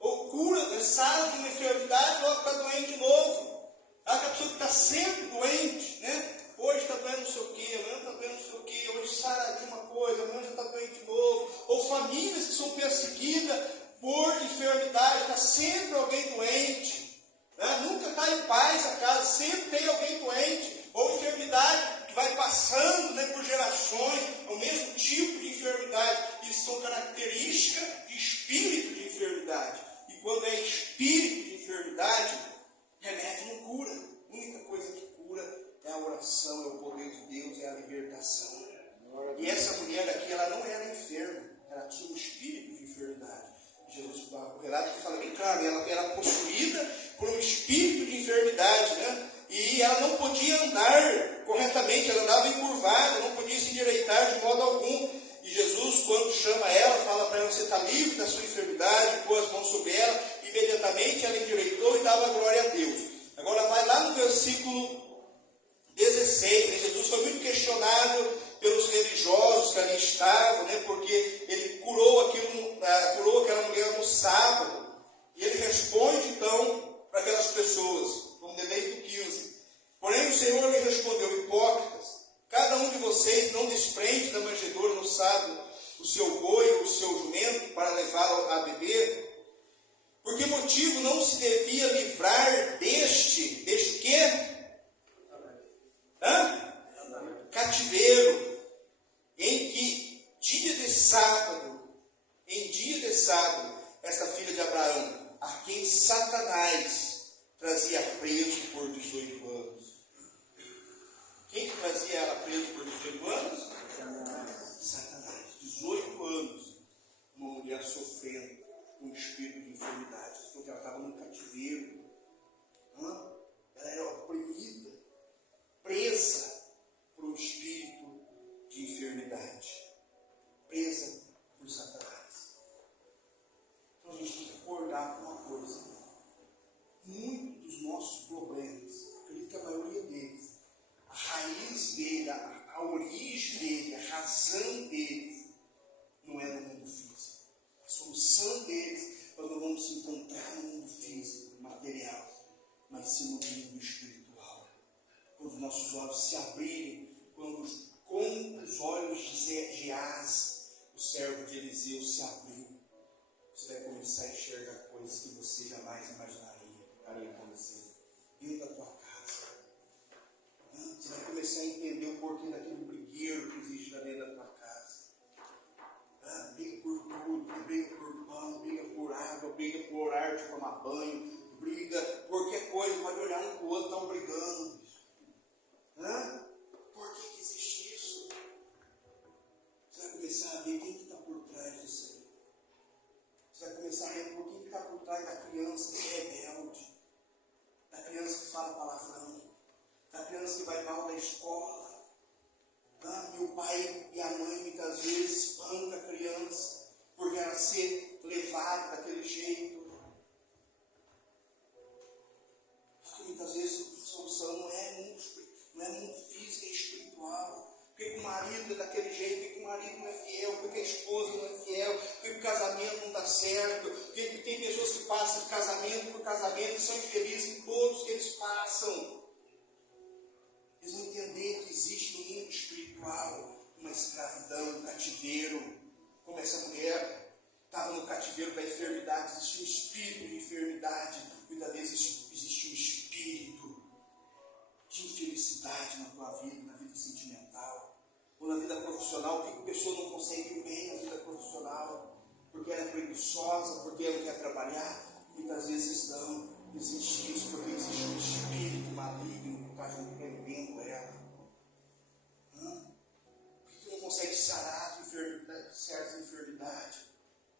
Ou cura, sara de uma enfermidade, logo está doente de novo. Aquela pessoa que está sempre doente, né? Hoje está doendo não sei o quê, amanhã está doendo não sei o quê, hoje sara de uma coisa, amanhã já está doente de novo. Ou famílias que são perseguidas por enfermidade, está sempre alguém doente. Nunca está em paz a casa, sempre tem alguém doente. Ou enfermidade que vai passando, né, por gerações, é o mesmo tipo de enfermidade. Isso são características de espírito de enfermidade. E quando é espírito de enfermidade, remédio não cura. A única coisa que cura é a oração, é o poder de Deus, é a libertação. E essa mulher aqui, ela não era enferma, ela tinha um espírito de enfermidade. Jesus, o relato que fala bem claro, ela era possuída por um espírito de enfermidade, né? E ela não podia andar corretamente, ela andava encurvada, não podia se endireitar de modo algum. E Jesus, quando chama ela, fala para ela: você está livre da sua enfermidade, pôs as mãos sobre ela, imediatamente ela endireitou e dava glória a Deus. Agora vai lá no versículo 16, né? Jesus foi muito questionado pelos religiosos que ali estavam, né? Porque ele curou aquela mulher no sábado. E ele responde então para aquelas pessoas. Vamos ler desde o 15. Porém o Senhor lhe respondeu: hipócritas, cada um de vocês não desprende da manjedoura no sábado o seu boi ou o seu jumento para levá-lo a beber? Por que motivo não se devia livrar deste quê? Cativeiro, em dia de sábado, esta filha de Abraão, a quem Satanás trazia preso por 18 anos. Quem que trazia ela preso por 18 anos? Satanás. 18 anos, uma mulher sofrendo com um espírito de enfermidade, porque ela estava no cativeiro. Ela era oprimida, presa por um espírito de enfermidade, presa por Satanás. Então a gente tem que acordar com uma coisa: muitos dos nossos problemas, acredito que a maioria deles, a raiz dele, a origem dele, a razão deles, não é no mundo físico. A solução deles nós não vamos encontrar no mundo físico, material, mas sim no mundo espiritual. Quando os nossos olhos se abrirem, quando com os olhos de Geás, o servo de Eliseu, se abriu, você vai começar a enxergar coisas que você jamais imaginaria acontecer dentro da tua casa. Você vai começar a entender o porquê daquele brigueiro que existe dentro da tua casa. Briga por tudo, briga por pão, briga por água, briga por horário de tomar banho, briga por qualquer coisa, pode olhar um para o outro, estão brigando. Por que existe isso? Você vai começar a ver quem que está por trás disso aí. Você vai começar a ver por quem que está por trás da criança que é rebelde, da criança que fala palavrão, da criança que vai mal na escola. E o pai e a mãe muitas vezes espancam a criança por ela ser levada daquele jeito. Porque muitas vezes a solução não é muito física, é espiritual. Porque o marido é daquele jeito, porque o marido não é fiel, porque a esposa não é fiel, porque o casamento não dá certo, porque tem pessoas que passam de casamento por casamento e são infelizes em todos que eles passam. Eles vão entender que existe no mundo espiritual uma escravidão, um cativeiro. Como essa mulher estava no cativeiro da enfermidade, existe um espírito de enfermidade. Muitas vezes existe um espírito de infelicidade na tua vida, na vida sentimental, ou na vida profissional. Por que a pessoa não consegue ir bem na vida profissional? porque ela é preguiçosa, porque ela não quer trabalhar. Muitas vezes não. Existe isso porque existe um espírito maligno que está repreendendo ela. Porque não consegue sarar de certas enfermidades.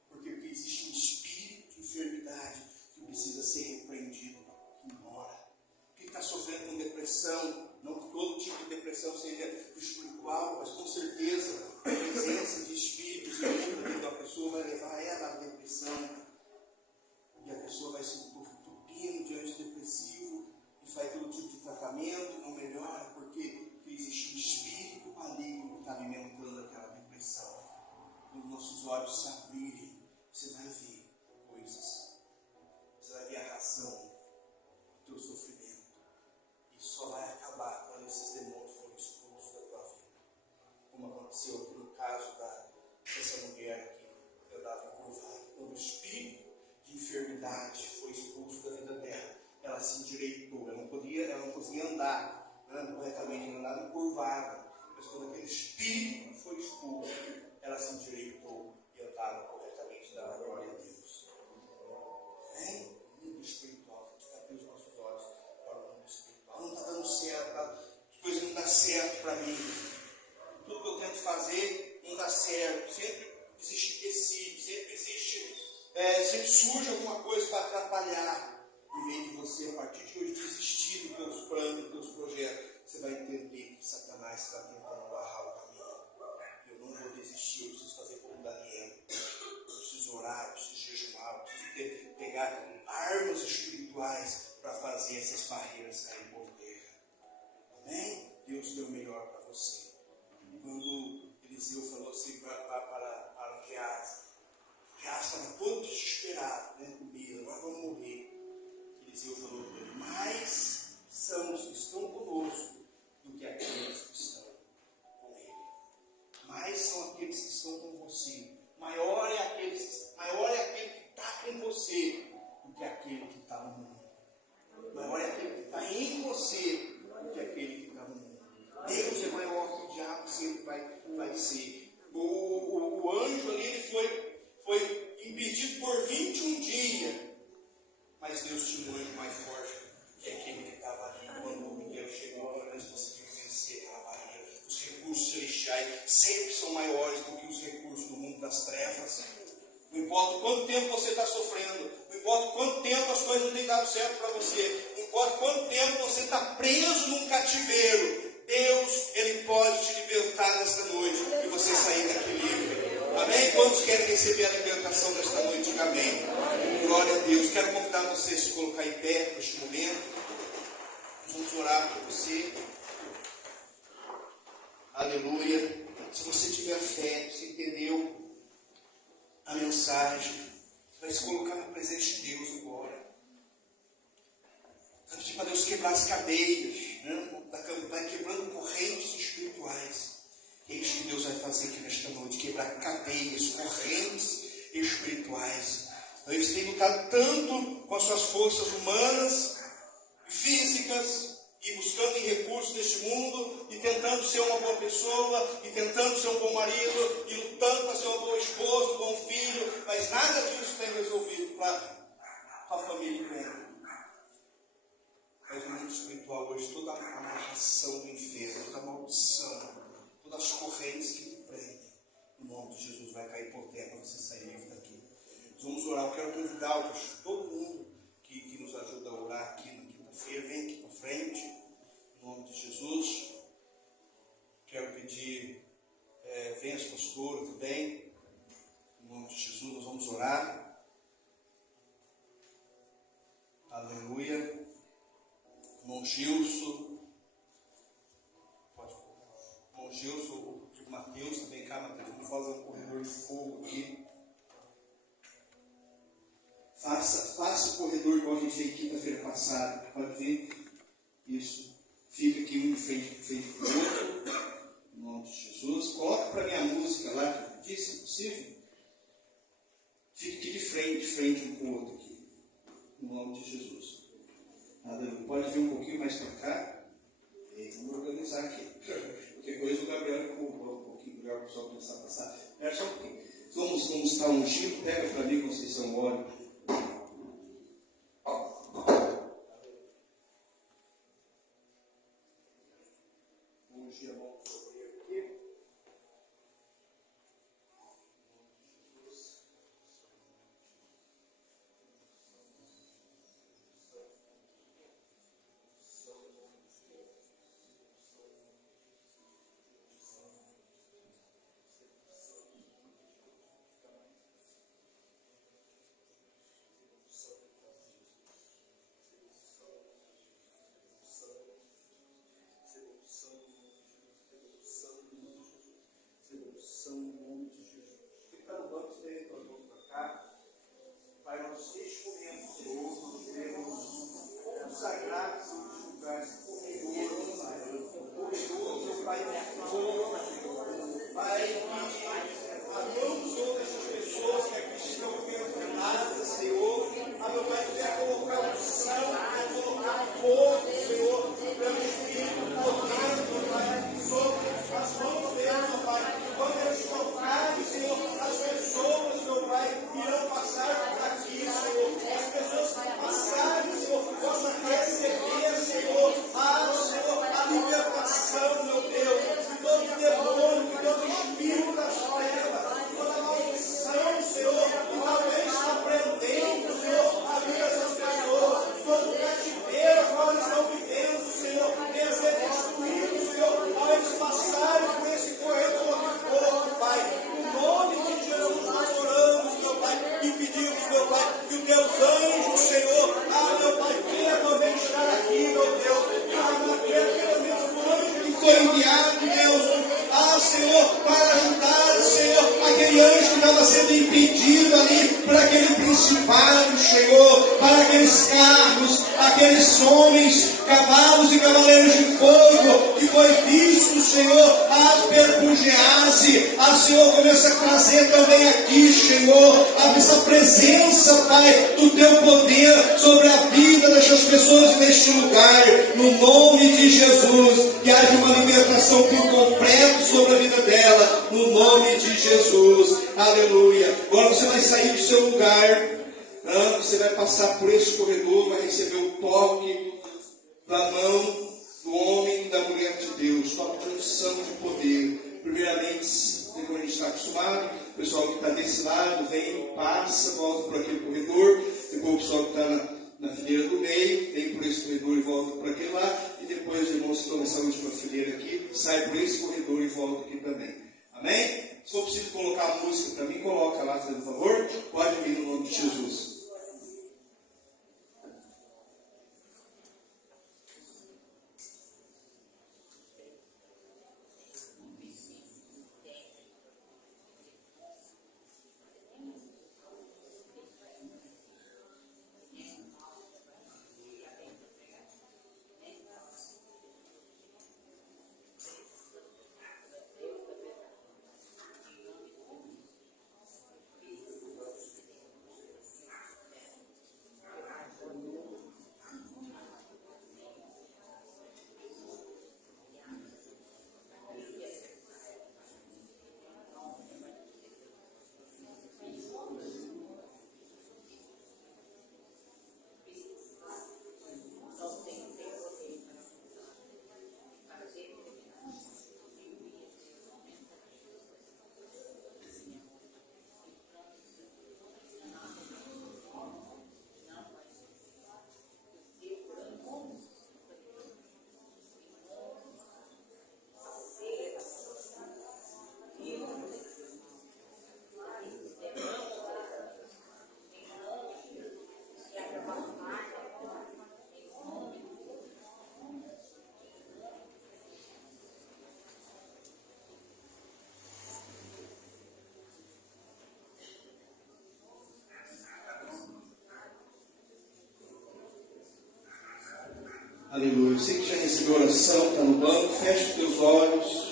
Porque existe um espírito de enfermidade que precisa ser repreendido, que mora. Quem está sofrendo com depressão, não que todo tipo de depressão seja espiritual, mas com certeza a presença de espíritos imundos da pessoa vai levar ela à depressão. E a pessoa vai se entupindo de antidepressivo e faz todo tipo de tratamento, não melhora, porque existe um espírito maligno que está alimentando aquela depressão. Quando nossos olhos se abrirem, você vai ver coisas. Você vai ver a razão do teu sofrimento. E só vai acabar quando esses demônios forem expulsos da tua vida. Como aconteceu aqui no caso dessa mulher aqui, que andava encurvada. Quando o espírito de enfermidade foi expulso da vida dela, ela se endireitou. Ela não conseguia andar corretamente, ela andava encurvada. Mas quando aquele espírito foi expulso, ela se endireitou e andava corretamente, dava glória a Deus. Amém? O mundo espiritual, tem que abrir os nossos olhos para o mundo espiritual. Não está dando certo, as coisas não dão certo para mim. Tudo que eu tento fazer não dá certo. Sempre existe tecido, sempre surge alguma coisa para atrapalhar. Em vez de você, a partir de hoje, desistir dos teus planos, dos teus projetos, você vai entender que Satanás está tentando barrar o caminho. Eu não vou desistir, eu preciso fazer como Daniel. Eu preciso orar, eu preciso jejuar, eu preciso pegar armas espirituais para fazer essas barreiras caírem por terra. Amém? Deus deu o melhor para você. Quando Eliseu falou assim para Geás estava todo desesperado, com medo, agora vamos morrer. Eliseu falou para ele: mais são os que estão conosco do que aqueles que estão com ele. Mais são aqueles que estão com você. Maior é aquele que está com você do que aquele que está no mundo. Maior é aquele que está em você do que aquele que está no mundo. Deus é maior que o diabo sempre vai ser. O anjo ali ele foi impedido por 21 dias. Mas Deus tinha um anjo mais forte que aquele que estava ali. Quando o Miguel chegou, eles conseguiram vencer aquela barreira. Os recursos celestiais sempre são maiores do que os recursos do mundo das trevas. Não importa quanto tempo você está sofrendo, não importa quanto tempo as coisas não têm dado certo para você, não importa quanto tempo você está preso num cativeiro, Deus, Ele pode te libertar nesta noite e você sair daquele livro. Amém? Quantos querem receber a libertação nesta noite? Amém. Glória a Deus. Quero convidar você a se colocar em pé neste momento. Nós vamos orar por você. Aleluia. Se você tiver fé, você entendeu a mensagem, você vai se colocar na presença de Deus agora. Vai pedir para Deus quebrar as cadeias, da campanha, quebrando correntes espirituais. É isso que Deus vai fazer aqui nesta noite, quebrar cadeias, correntes espirituais. Eles têm lutado tanto com as suas forças humanas, físicas, e buscando em recursos deste mundo, e tentando ser uma boa pessoa, e tentando ser um bom marido, e lutando para ser uma boa esposa, um bom filho, mas nada disso tem resolvido para a família inteira. Mas o mundo espiritual hoje, toda a amarração do inferno, toda a maldição, todas as correntes que te prendem, no nome de Jesus vai cair por terra para você sair livre daqui. Nós vamos orar. Eu quero convidar todo mundo que nos ajuda a orar aqui na quinta-feira, vem aqui para frente, no nome de Jesus. Quero pedir, venha as pastoras também, no nome de Jesus, nós vamos orar. Aleluia. Irmão Gilson, o Mateus também cá, Mateus, vamos fazer um corredor de fogo aqui. Faça o corredor igual a gente fez quinta-feira passada. Pode ver isso. Fica aqui um de frente para o outro. Em nome de Jesus. Coloca para mim a música lá que eu disse, se possível. Fica aqui de frente um com o outro aqui. Em nome de Jesus. Pode vir um pouquinho mais para cá. Vamos organizar aqui. Qualquer coisa o Gabriel empurra um pouquinho melhor para o pessoal começar a passar. Espera só um pouquinho. Vamos estar ungindo. Pega para mim, Conceição, óleo. Vou ungir a mão sobre ele aqui. Aleluia. Você que já recebeu oração, está no banco, fecha os teus olhos.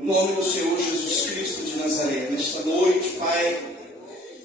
Em nome do Senhor Jesus Cristo de Nazaré, nesta noite, Pai,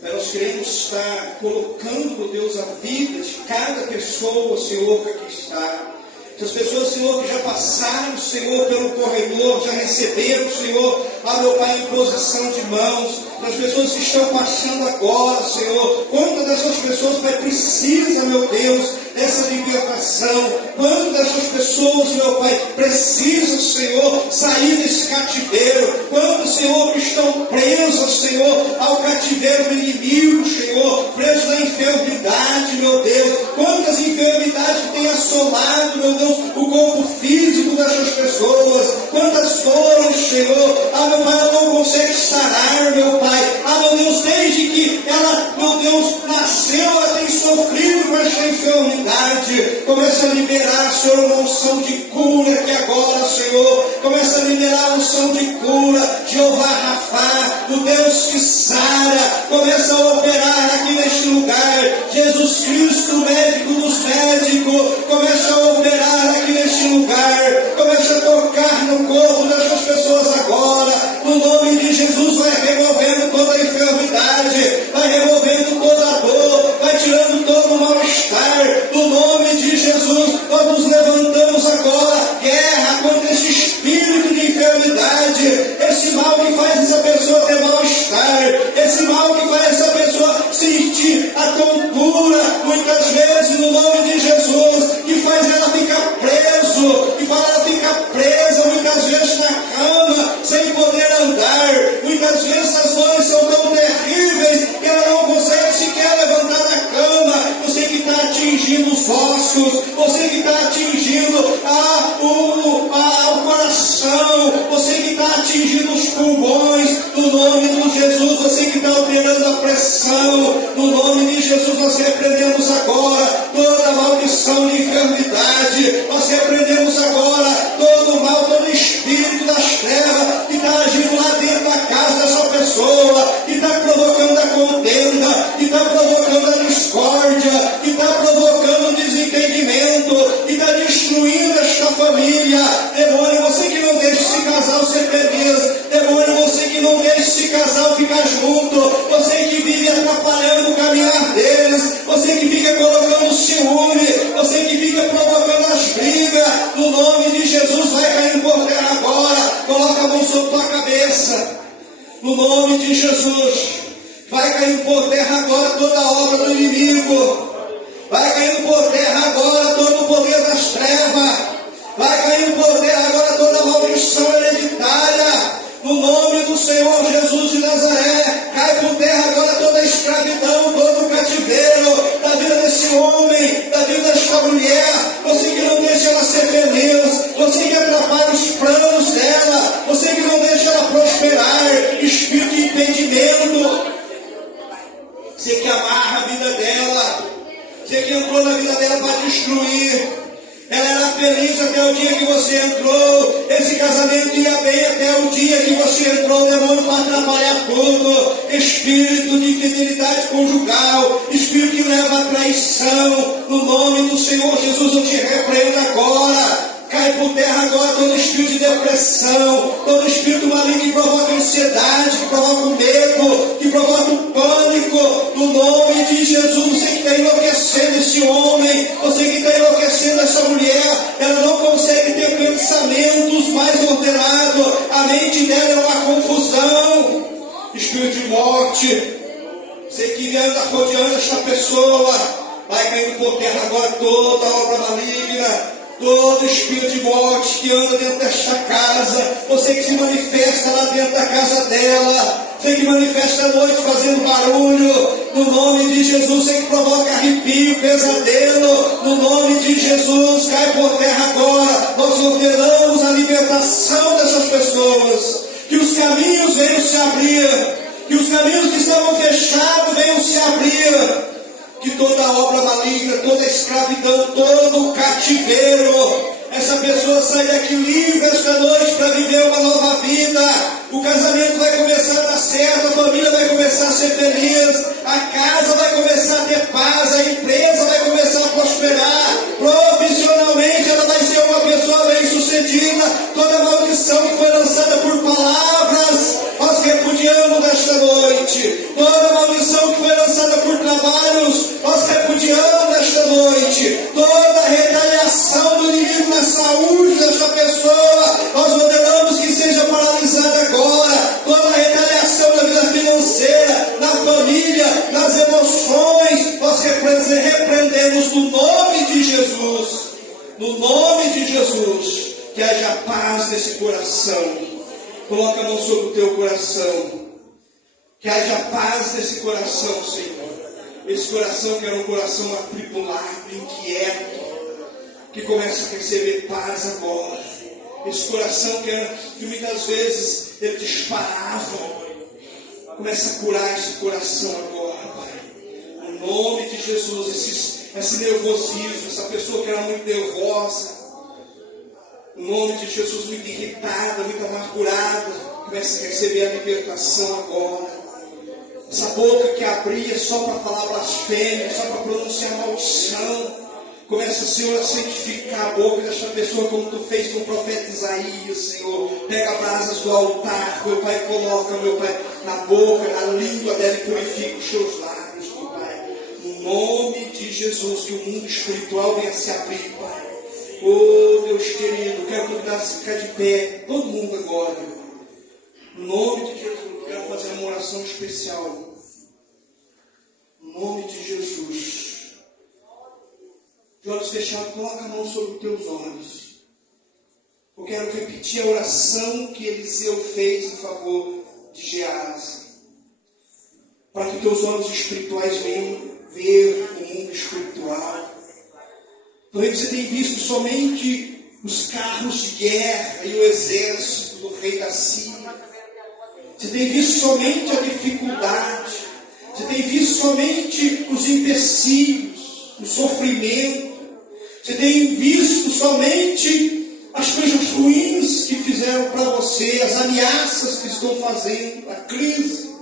nós queremos estar colocando, meu Deus, a vida de cada pessoa, Senhor, que aqui está. As pessoas, Senhor, que já passaram, Senhor, pelo corredor, já receberam, Senhor, meu Pai, em posição de mãos, das pessoas que estão passando agora, Senhor. Quantas dessas pessoas, Pai, precisa, meu Deus, dessa libertação? Quantas dessas pessoas, meu Pai, precisam, Senhor, sair desse cativeiro? Quantos, Senhor, que estão presos, Senhor, ao cativeiro do inimigo, Senhor, presos à enfermidade, meu Deus? Quantas enfermidades que têm assolado, meu Deus, o corpo físico dessas pessoas? Quantas dores, Senhor, meu Pai, ela não consegue sarar, meu Pai. Meu Deus, desde que ela, meu Deus, nasceu, ela tem sofrido com essa enfermidade. Começa a liberar, Senhor, uma unção de cura aqui agora, Senhor. Começa a liberar a unção de cura, Jeová Rafá, o Deus que sara. Começa a operar aqui neste lugar. Jesus Cristo, médico dos médicos, começa a operar aqui neste lugar. Começa a tocar no corpo dessas pessoas agora. No nome de Jesus, vai removendo toda a enfermidade, vai removendo toda a dor, vai tirando todo o mal-estar. No nome de Jesus, nós nos levantamos agora, guerra contra esse espírito de enfermidade, esse mal que faz essa pessoa ter mal-estar, esse mal que faz essa pessoa sentir a tontura, muitas vezes, no nome de Jesus, que faz ela ficar preso, que faz ela ficar presa, muitas vezes na cama, sem poder andar. Muitas vezes as dores são tão terríveis que ela não consegue sequer levantar da cama. Você que está atingindo os ossos, você que está atingindo o coração, você que está atingindo os pulmões, no nome de Jesus, você que está alterando a pressão, no nome de Jesus, nós repreendemos agora toda a maldição de enfermidade, nós repreendemos agora todo o mal, todo o espírito das trevas que está agindo lá dentro da casa dessa pessoa, que está provocando a contenda, que está provocando a discórdia, que está provocando o desentendimento, que está destruindo esta família. Demônio, você que não deixa esse casal ser feliz, demônio, você que não deixa esse casal ficar junto, você que vive atrapalhando o caminhar deles, você que fica colocando ciúme, você que fica provocando as brigas, no nome de Jesus, vai cair por terra agora. Coloca a mão sobre tua cabeça, no nome de Jesus. Vai cair por terra agora toda a obra do inimigo, vai cair por terra agora todo o poder das trevas, vai cair por terra agora toda a maldição hereditária, no nome do Senhor Jesus de Nazaré. Cai por terra agora toda a escravidão, todo o cativeiro da vida desse homem, da vida desta mulher. Você que não deixa ela ser feliz, você que atrapalha os planos dela, você que não deixa ela prosperar, espírito de impedimento, você que amarra a vida dela, você que entrou na vida dela para destruir. Ela era feliz até o dia que você entrou. Esse casamento ia bem até o dia que você entrou. O demônio para atrapalhar tudo. Espírito de infidelidade conjugal, espírito que leva à traição. No nome do Senhor Jesus, eu te repreendo agora. Cai por terra agora todo espírito de depressão, todo espírito maligno que provoca ansiedade, que provoca medo, que provoca um pânico. No nome de Jesus, você que está enlouquecendo esse homem, você que está enlouquecendo essa mulher, ela não consegue ter pensamentos mais ordenados, a mente dela é uma confusão. Espírito de morte, você que anda rodeando esta pessoa, vai caindo por terra agora toda a obra maligna. Todo espírito de morte que anda dentro desta casa, você que se manifesta lá dentro da casa dela, você que manifesta à noite fazendo barulho, no nome de Jesus, você que provoca arrepio, pesadelo, no nome de Jesus, cai por terra agora. Nós ordenamos a libertação dessas pessoas, que os caminhos venham se abrir, que os caminhos que estavam fechados venham se abrir, que toda obra maligna, toda escravidão, todo o cativeiro, essa pessoa sai daqui livre esta noite para viver uma nova vida. O casamento vai começar a dar certo, a família vai começar a ser feliz, a casa vai começar a ter paz, a empresa vai começar a prosperar, profissionalmente ela vai ser uma pessoa bem sucedida. Toda maldição que foi lançada por palavras, nós repudiamos nesta noite. Toda maldição que foi lançada por trabalhos, nós repudiamos nesta noite. Toda retaliação do inimigo na saúde desta pessoa, nós ordenamos que seja paralisada agora. No nome de Jesus, que haja paz nesse coração. Coloca a mão sobre o teu coração. Que haja paz nesse coração, Senhor. Esse coração que era um coração atribulado, inquieto, que começa a receber paz agora. Esse coração que muitas vezes ele disparava. Começa a curar esse coração agora, Pai. No nome de Jesus, esse nervosismo, essa pessoa que era muito nervosa, no nome de Jesus, muito irritada, muito amargurada, começa a receber a libertação agora. Essa boca que abria só para falar blasfêmia, só para pronunciar maldição, começa, Senhor, a santificar a boca dessa pessoa como Tu fez com o profeta Isaías, Senhor. Pega brasas do altar, meu Pai, coloca, meu Pai, na boca, na língua dela e purifica os seus lábios, meu Pai. No nome de Jesus, que o mundo espiritual venha se abrir, Pai. Oh, Deus querido, quero convidar a ficar de pé, todo mundo agora. No nome de Jesus, quero fazer uma oração especial. No nome de Jesus. De olhos fechados, coloca a mão sobre os teus olhos. Eu quero repetir a oração que Eliseu fez em favor de Geazi. Para que teus olhos espirituais venham ver o mundo espiritual. Talvez você tenha visto somente os carros de guerra e o exército do rei da Síria. Você tem visto somente a dificuldade. Você tem visto somente os empecilhos, o sofrimento. Você tem visto somente as coisas ruins que fizeram para você, as ameaças que estão fazendo, a crise.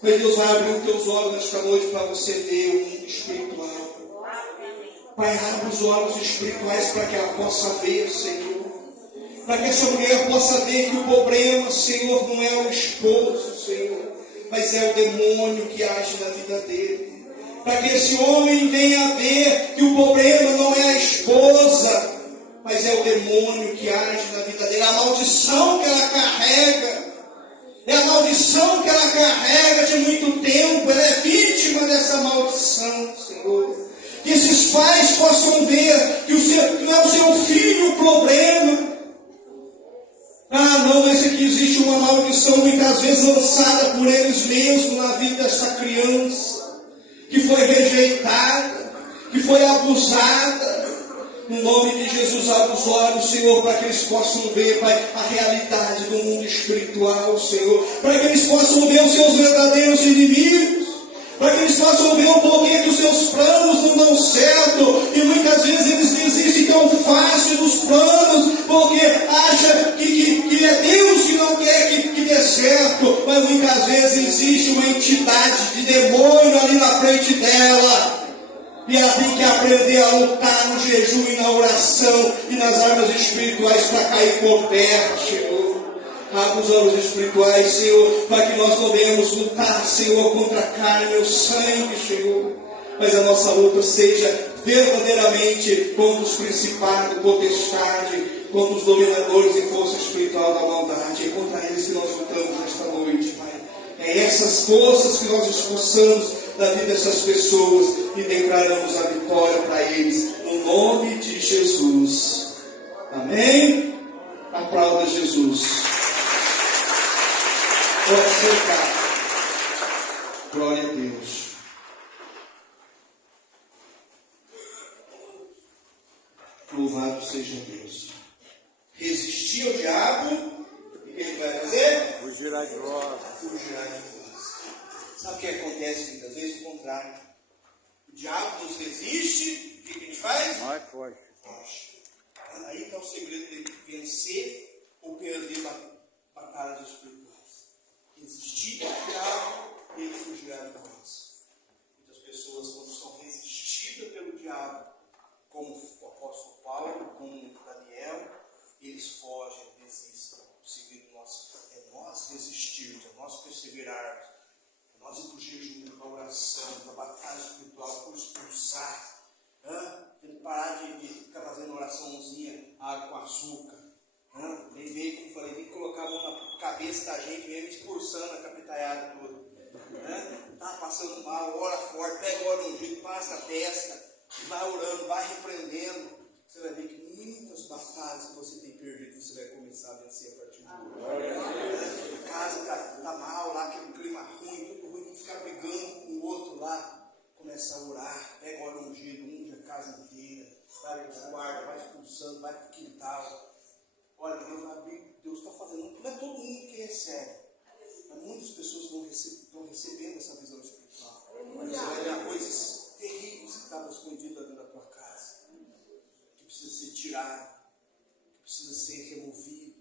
Mas Deus vai abrir os teus olhos nesta noite para você ver o mundo espiritual. Pai, abre os olhos espirituais para que ela possa ver, Senhor. Para que essa mulher possa ver que o problema, Senhor, não é o esposo, Senhor, mas é o demônio que age na vida dele. Para que esse homem venha ver que o problema não é a esposa, mas é o demônio que age na vida dele. A maldição que ela carrega, é a maldição que ela carrega de muito tempo. Ela é vítima dessa maldição, Senhor. Que esses pais possam ver que não é o seu filho o problema. Ah, não, mas é que existe uma maldição muitas vezes lançada por eles mesmos na vida dessa criança, que foi rejeitada, que foi abusada. No nome de Jesus, abre os olhos, Senhor, para que eles possam ver, Pai, a realidade do mundo espiritual, Senhor. Para que eles possam ver os seus verdadeiros inimigos. Para que eles possam ver o porquê que os seus planos não dão certo. E muitas vezes eles desistem tão fácil dos planos, porque acham que é Deus que não quer que dê certo. Mas muitas vezes existe uma entidade de demônio ali na frente dela. E ela tem que aprender a lutar no jejum e na oração e nas armas espirituais para cair por terra, Senhor. Abre os olhos espirituais, Senhor, para que nós não venhamos lutar, Senhor, contra a carne e o sangue, Senhor. Mas a nossa luta seja verdadeiramente contra os principados, potestades, contra os dominadores e força espiritual da maldade. É contra eles que nós lutamos nesta noite, Pai. É essas forças que nós expulsamos da vida dessas pessoas e declaramos a vitória para eles, no nome de Jesus. Amém? Aplauda Jesus. Pode sentar. Glória a Deus. Louvado seja Deus. Resistir ao diabo, e o que ele vai fazer? Fugirá de vós. Fugirá de vós. Sabe o que acontece muitas vezes? O contrário. O diabo nos resiste, o que a gente faz? Nós foge. Foge. Aí está o segredo de vencer ou perder batalhas espirituais. Resistir ao diabo, ele fugirá de nós. Muitas pessoas, quando são resistidas pelo diabo, como o apóstolo Paulo, como Daniel, eles fogem, desistem. O segredo nosso é nós resistirmos, é nós perseverarmos, é nós ir para o jejum, para a oração, para a batalha espiritual, para expulsar. Tem que parar de ficar fazendo oraçãozinha, água com açúcar. Nem veio, como falei, nem colocar a mão na cabeça da gente, mesmo expulsando a capitaiada toda. Tá passando mal, ora forte, pega o óleo ungido, passa a testa, vai orando, vai repreendendo. Você vai ver que muitas batalhas que você tem perdido, você vai começar a vencer a partir de hoje. A casa está mal lá, aquele clima ruim, tudo ruim, ficar brigando com o outro lá. Começa a orar, pega o óleo ungido, unge a casa inteira, vai para o quarto, vai expulsando, vai para o quintal. Olha, Deus está fazendo, não é todo mundo que recebe, mas muitas pessoas estão recebendo essa visão espiritual. Você vai ver coisas terríveis que estavam escondidas dentro da tua casa, que precisa ser tirado, que precisa ser removido,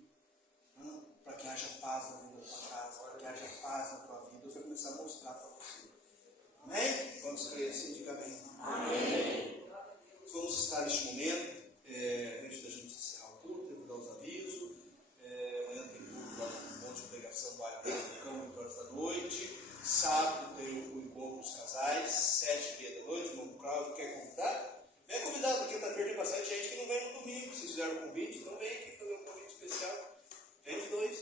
para que haja paz na vida da tua casa, para que haja paz na tua vida. Deus vai começar a mostrar para você. Amém? Vamos crer assim, diga amém. Amém. Vamos estar neste momento, antes da gente encerrar o culto, eu vou dar os avisos. Amanhã tem culto lá no monte de pregação, bairro do 8 horas da noite. Sábado tem o encontro dos casais, 7h30 da noite. O irmão Cláudio quer convidar? Vem convidado, quinta-feira tem bastante gente que não vem no domingo. Se fizeram o convite, então vem aqui fazer um convite especial. Vem os dois.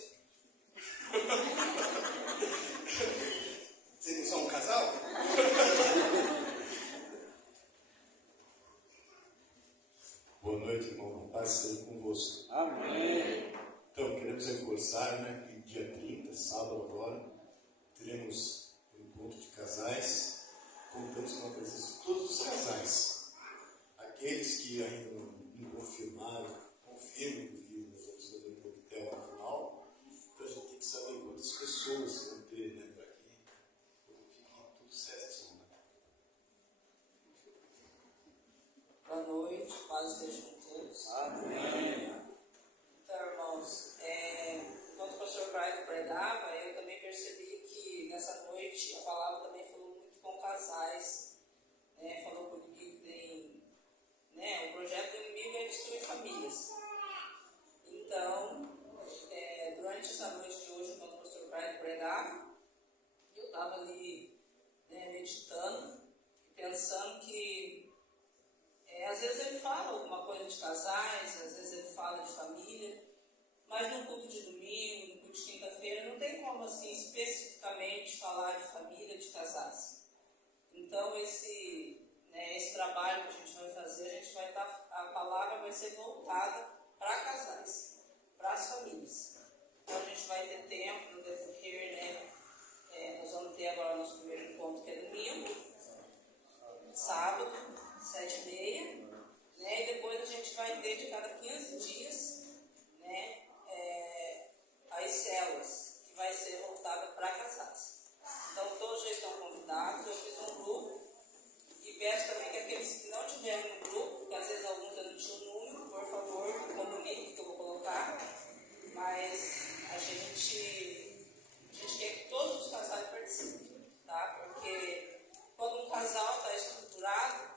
Vocês não são um casal? Boa noite, irmão. Paz seja convosco. Amém. Então, queremos reforçar, que dia 30, sábado agora, teremos um encontro de casais. Contamos com a presença de todos os casais. Aqueles que ainda não confirmaram, confirmam que nós vamos fazer um coquetel no final. Então, a gente tem que saber quantas pessoas vão ter, para que fique tudo certinho. Boa noite, paz esteja com todos. Amém. Então, irmãos, enquanto o pastor Brian pregava, eu também percebi que nessa noite a palavra também falou muito com casais, falou que o inimigo tem, o projeto do inimigo é destruir famílias. Então, durante essa noite de hoje, enquanto o pastor Brian pregava, eu estava ali meditando e pensando que às vezes ele fala alguma coisa de casais, às vezes ele fala de família, mas no culto de domingo, no culto de quinta-feira, não tem como assim especificamente falar de família, de casais. Então esse trabalho que a gente vai fazer, a palavra vai ser voltada para casais, para as famílias. Então a gente vai ter tempo no decorrer, nós vamos ter agora o nosso primeiro encontro, que é domingo, sábado, 7h30, e depois a gente vai ter de cada 15 dias, as células, que vai ser voltada para casais. Então todos já estão convidados, eu fiz um grupo, e peço também que aqueles que não tiveram no grupo, porque às vezes alguns eu não tinha o número, por favor, comunique que eu vou colocar, mas a gente quer que todos os casais participem, tá? Porque quando um casal está estruturado,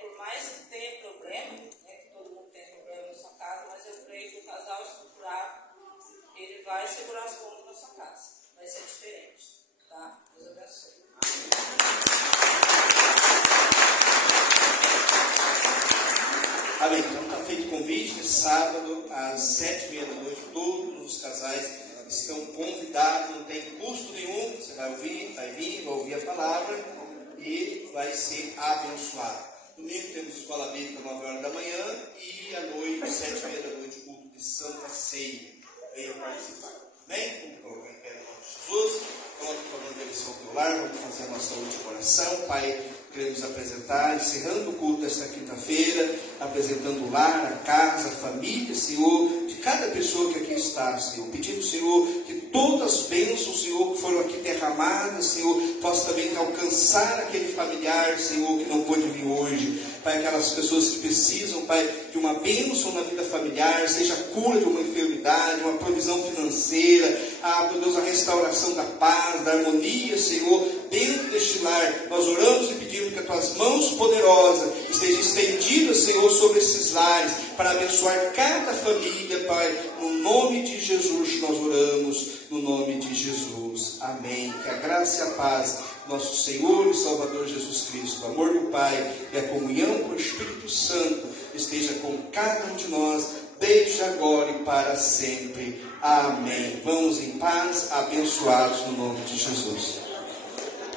por mais que tenha problema, que todo mundo tem problema na sua casa, mas eu creio que o casal estruturado, ele vai segurar as pontas na sua casa. Vai ser diferente, tá? Deus abençoe. Amém. Então está feito o convite, sábado às 7h30 da noite, todos os casais estão convidados, não tem custo nenhum, você vai ouvir a palavra e vai ser abençoado. Domingo temos escola bíblica 9 horas da manhã e à noite, 7h30 da noite, culto de Santa Ceia. Venham participar. Amém? Vamos colocar em pé no nome de Jesus. Coloque o comando de lição do teu lar. Vamos fazer a nossa última oração. Pai, queremos apresentar, encerrando o culto desta quinta-feira, apresentando o lar, a casa, a família, Senhor, de cada pessoa que aqui está, Senhor. Pedindo, Senhor, que todas as bênçãos, Senhor, que foram aqui derramadas, Senhor, possa também alcançar aquele familiar, Senhor, que não pôde vir hoje. Pai, aquelas pessoas que precisam, Pai, de uma bênção na vida familiar, seja a cura de uma enfermidade, uma provisão financeira, meu Deus, a restauração da paz, da harmonia, Senhor, dentro deste lar. Nós oramos e pedimos que as tuas mãos poderosas estejam estendidas, Senhor, sobre esses lares, para abençoar cada família, Pai. No nome de Jesus nós oramos, no nome de Jesus. Amém. Que a graça e a paz do nosso Senhor e Salvador Jesus Cristo, o amor do Pai e a comunhão com o Espírito Santo esteja com cada um de nós, desde agora e para sempre. Amém. Vamos em paz, abençoados no nome de Jesus.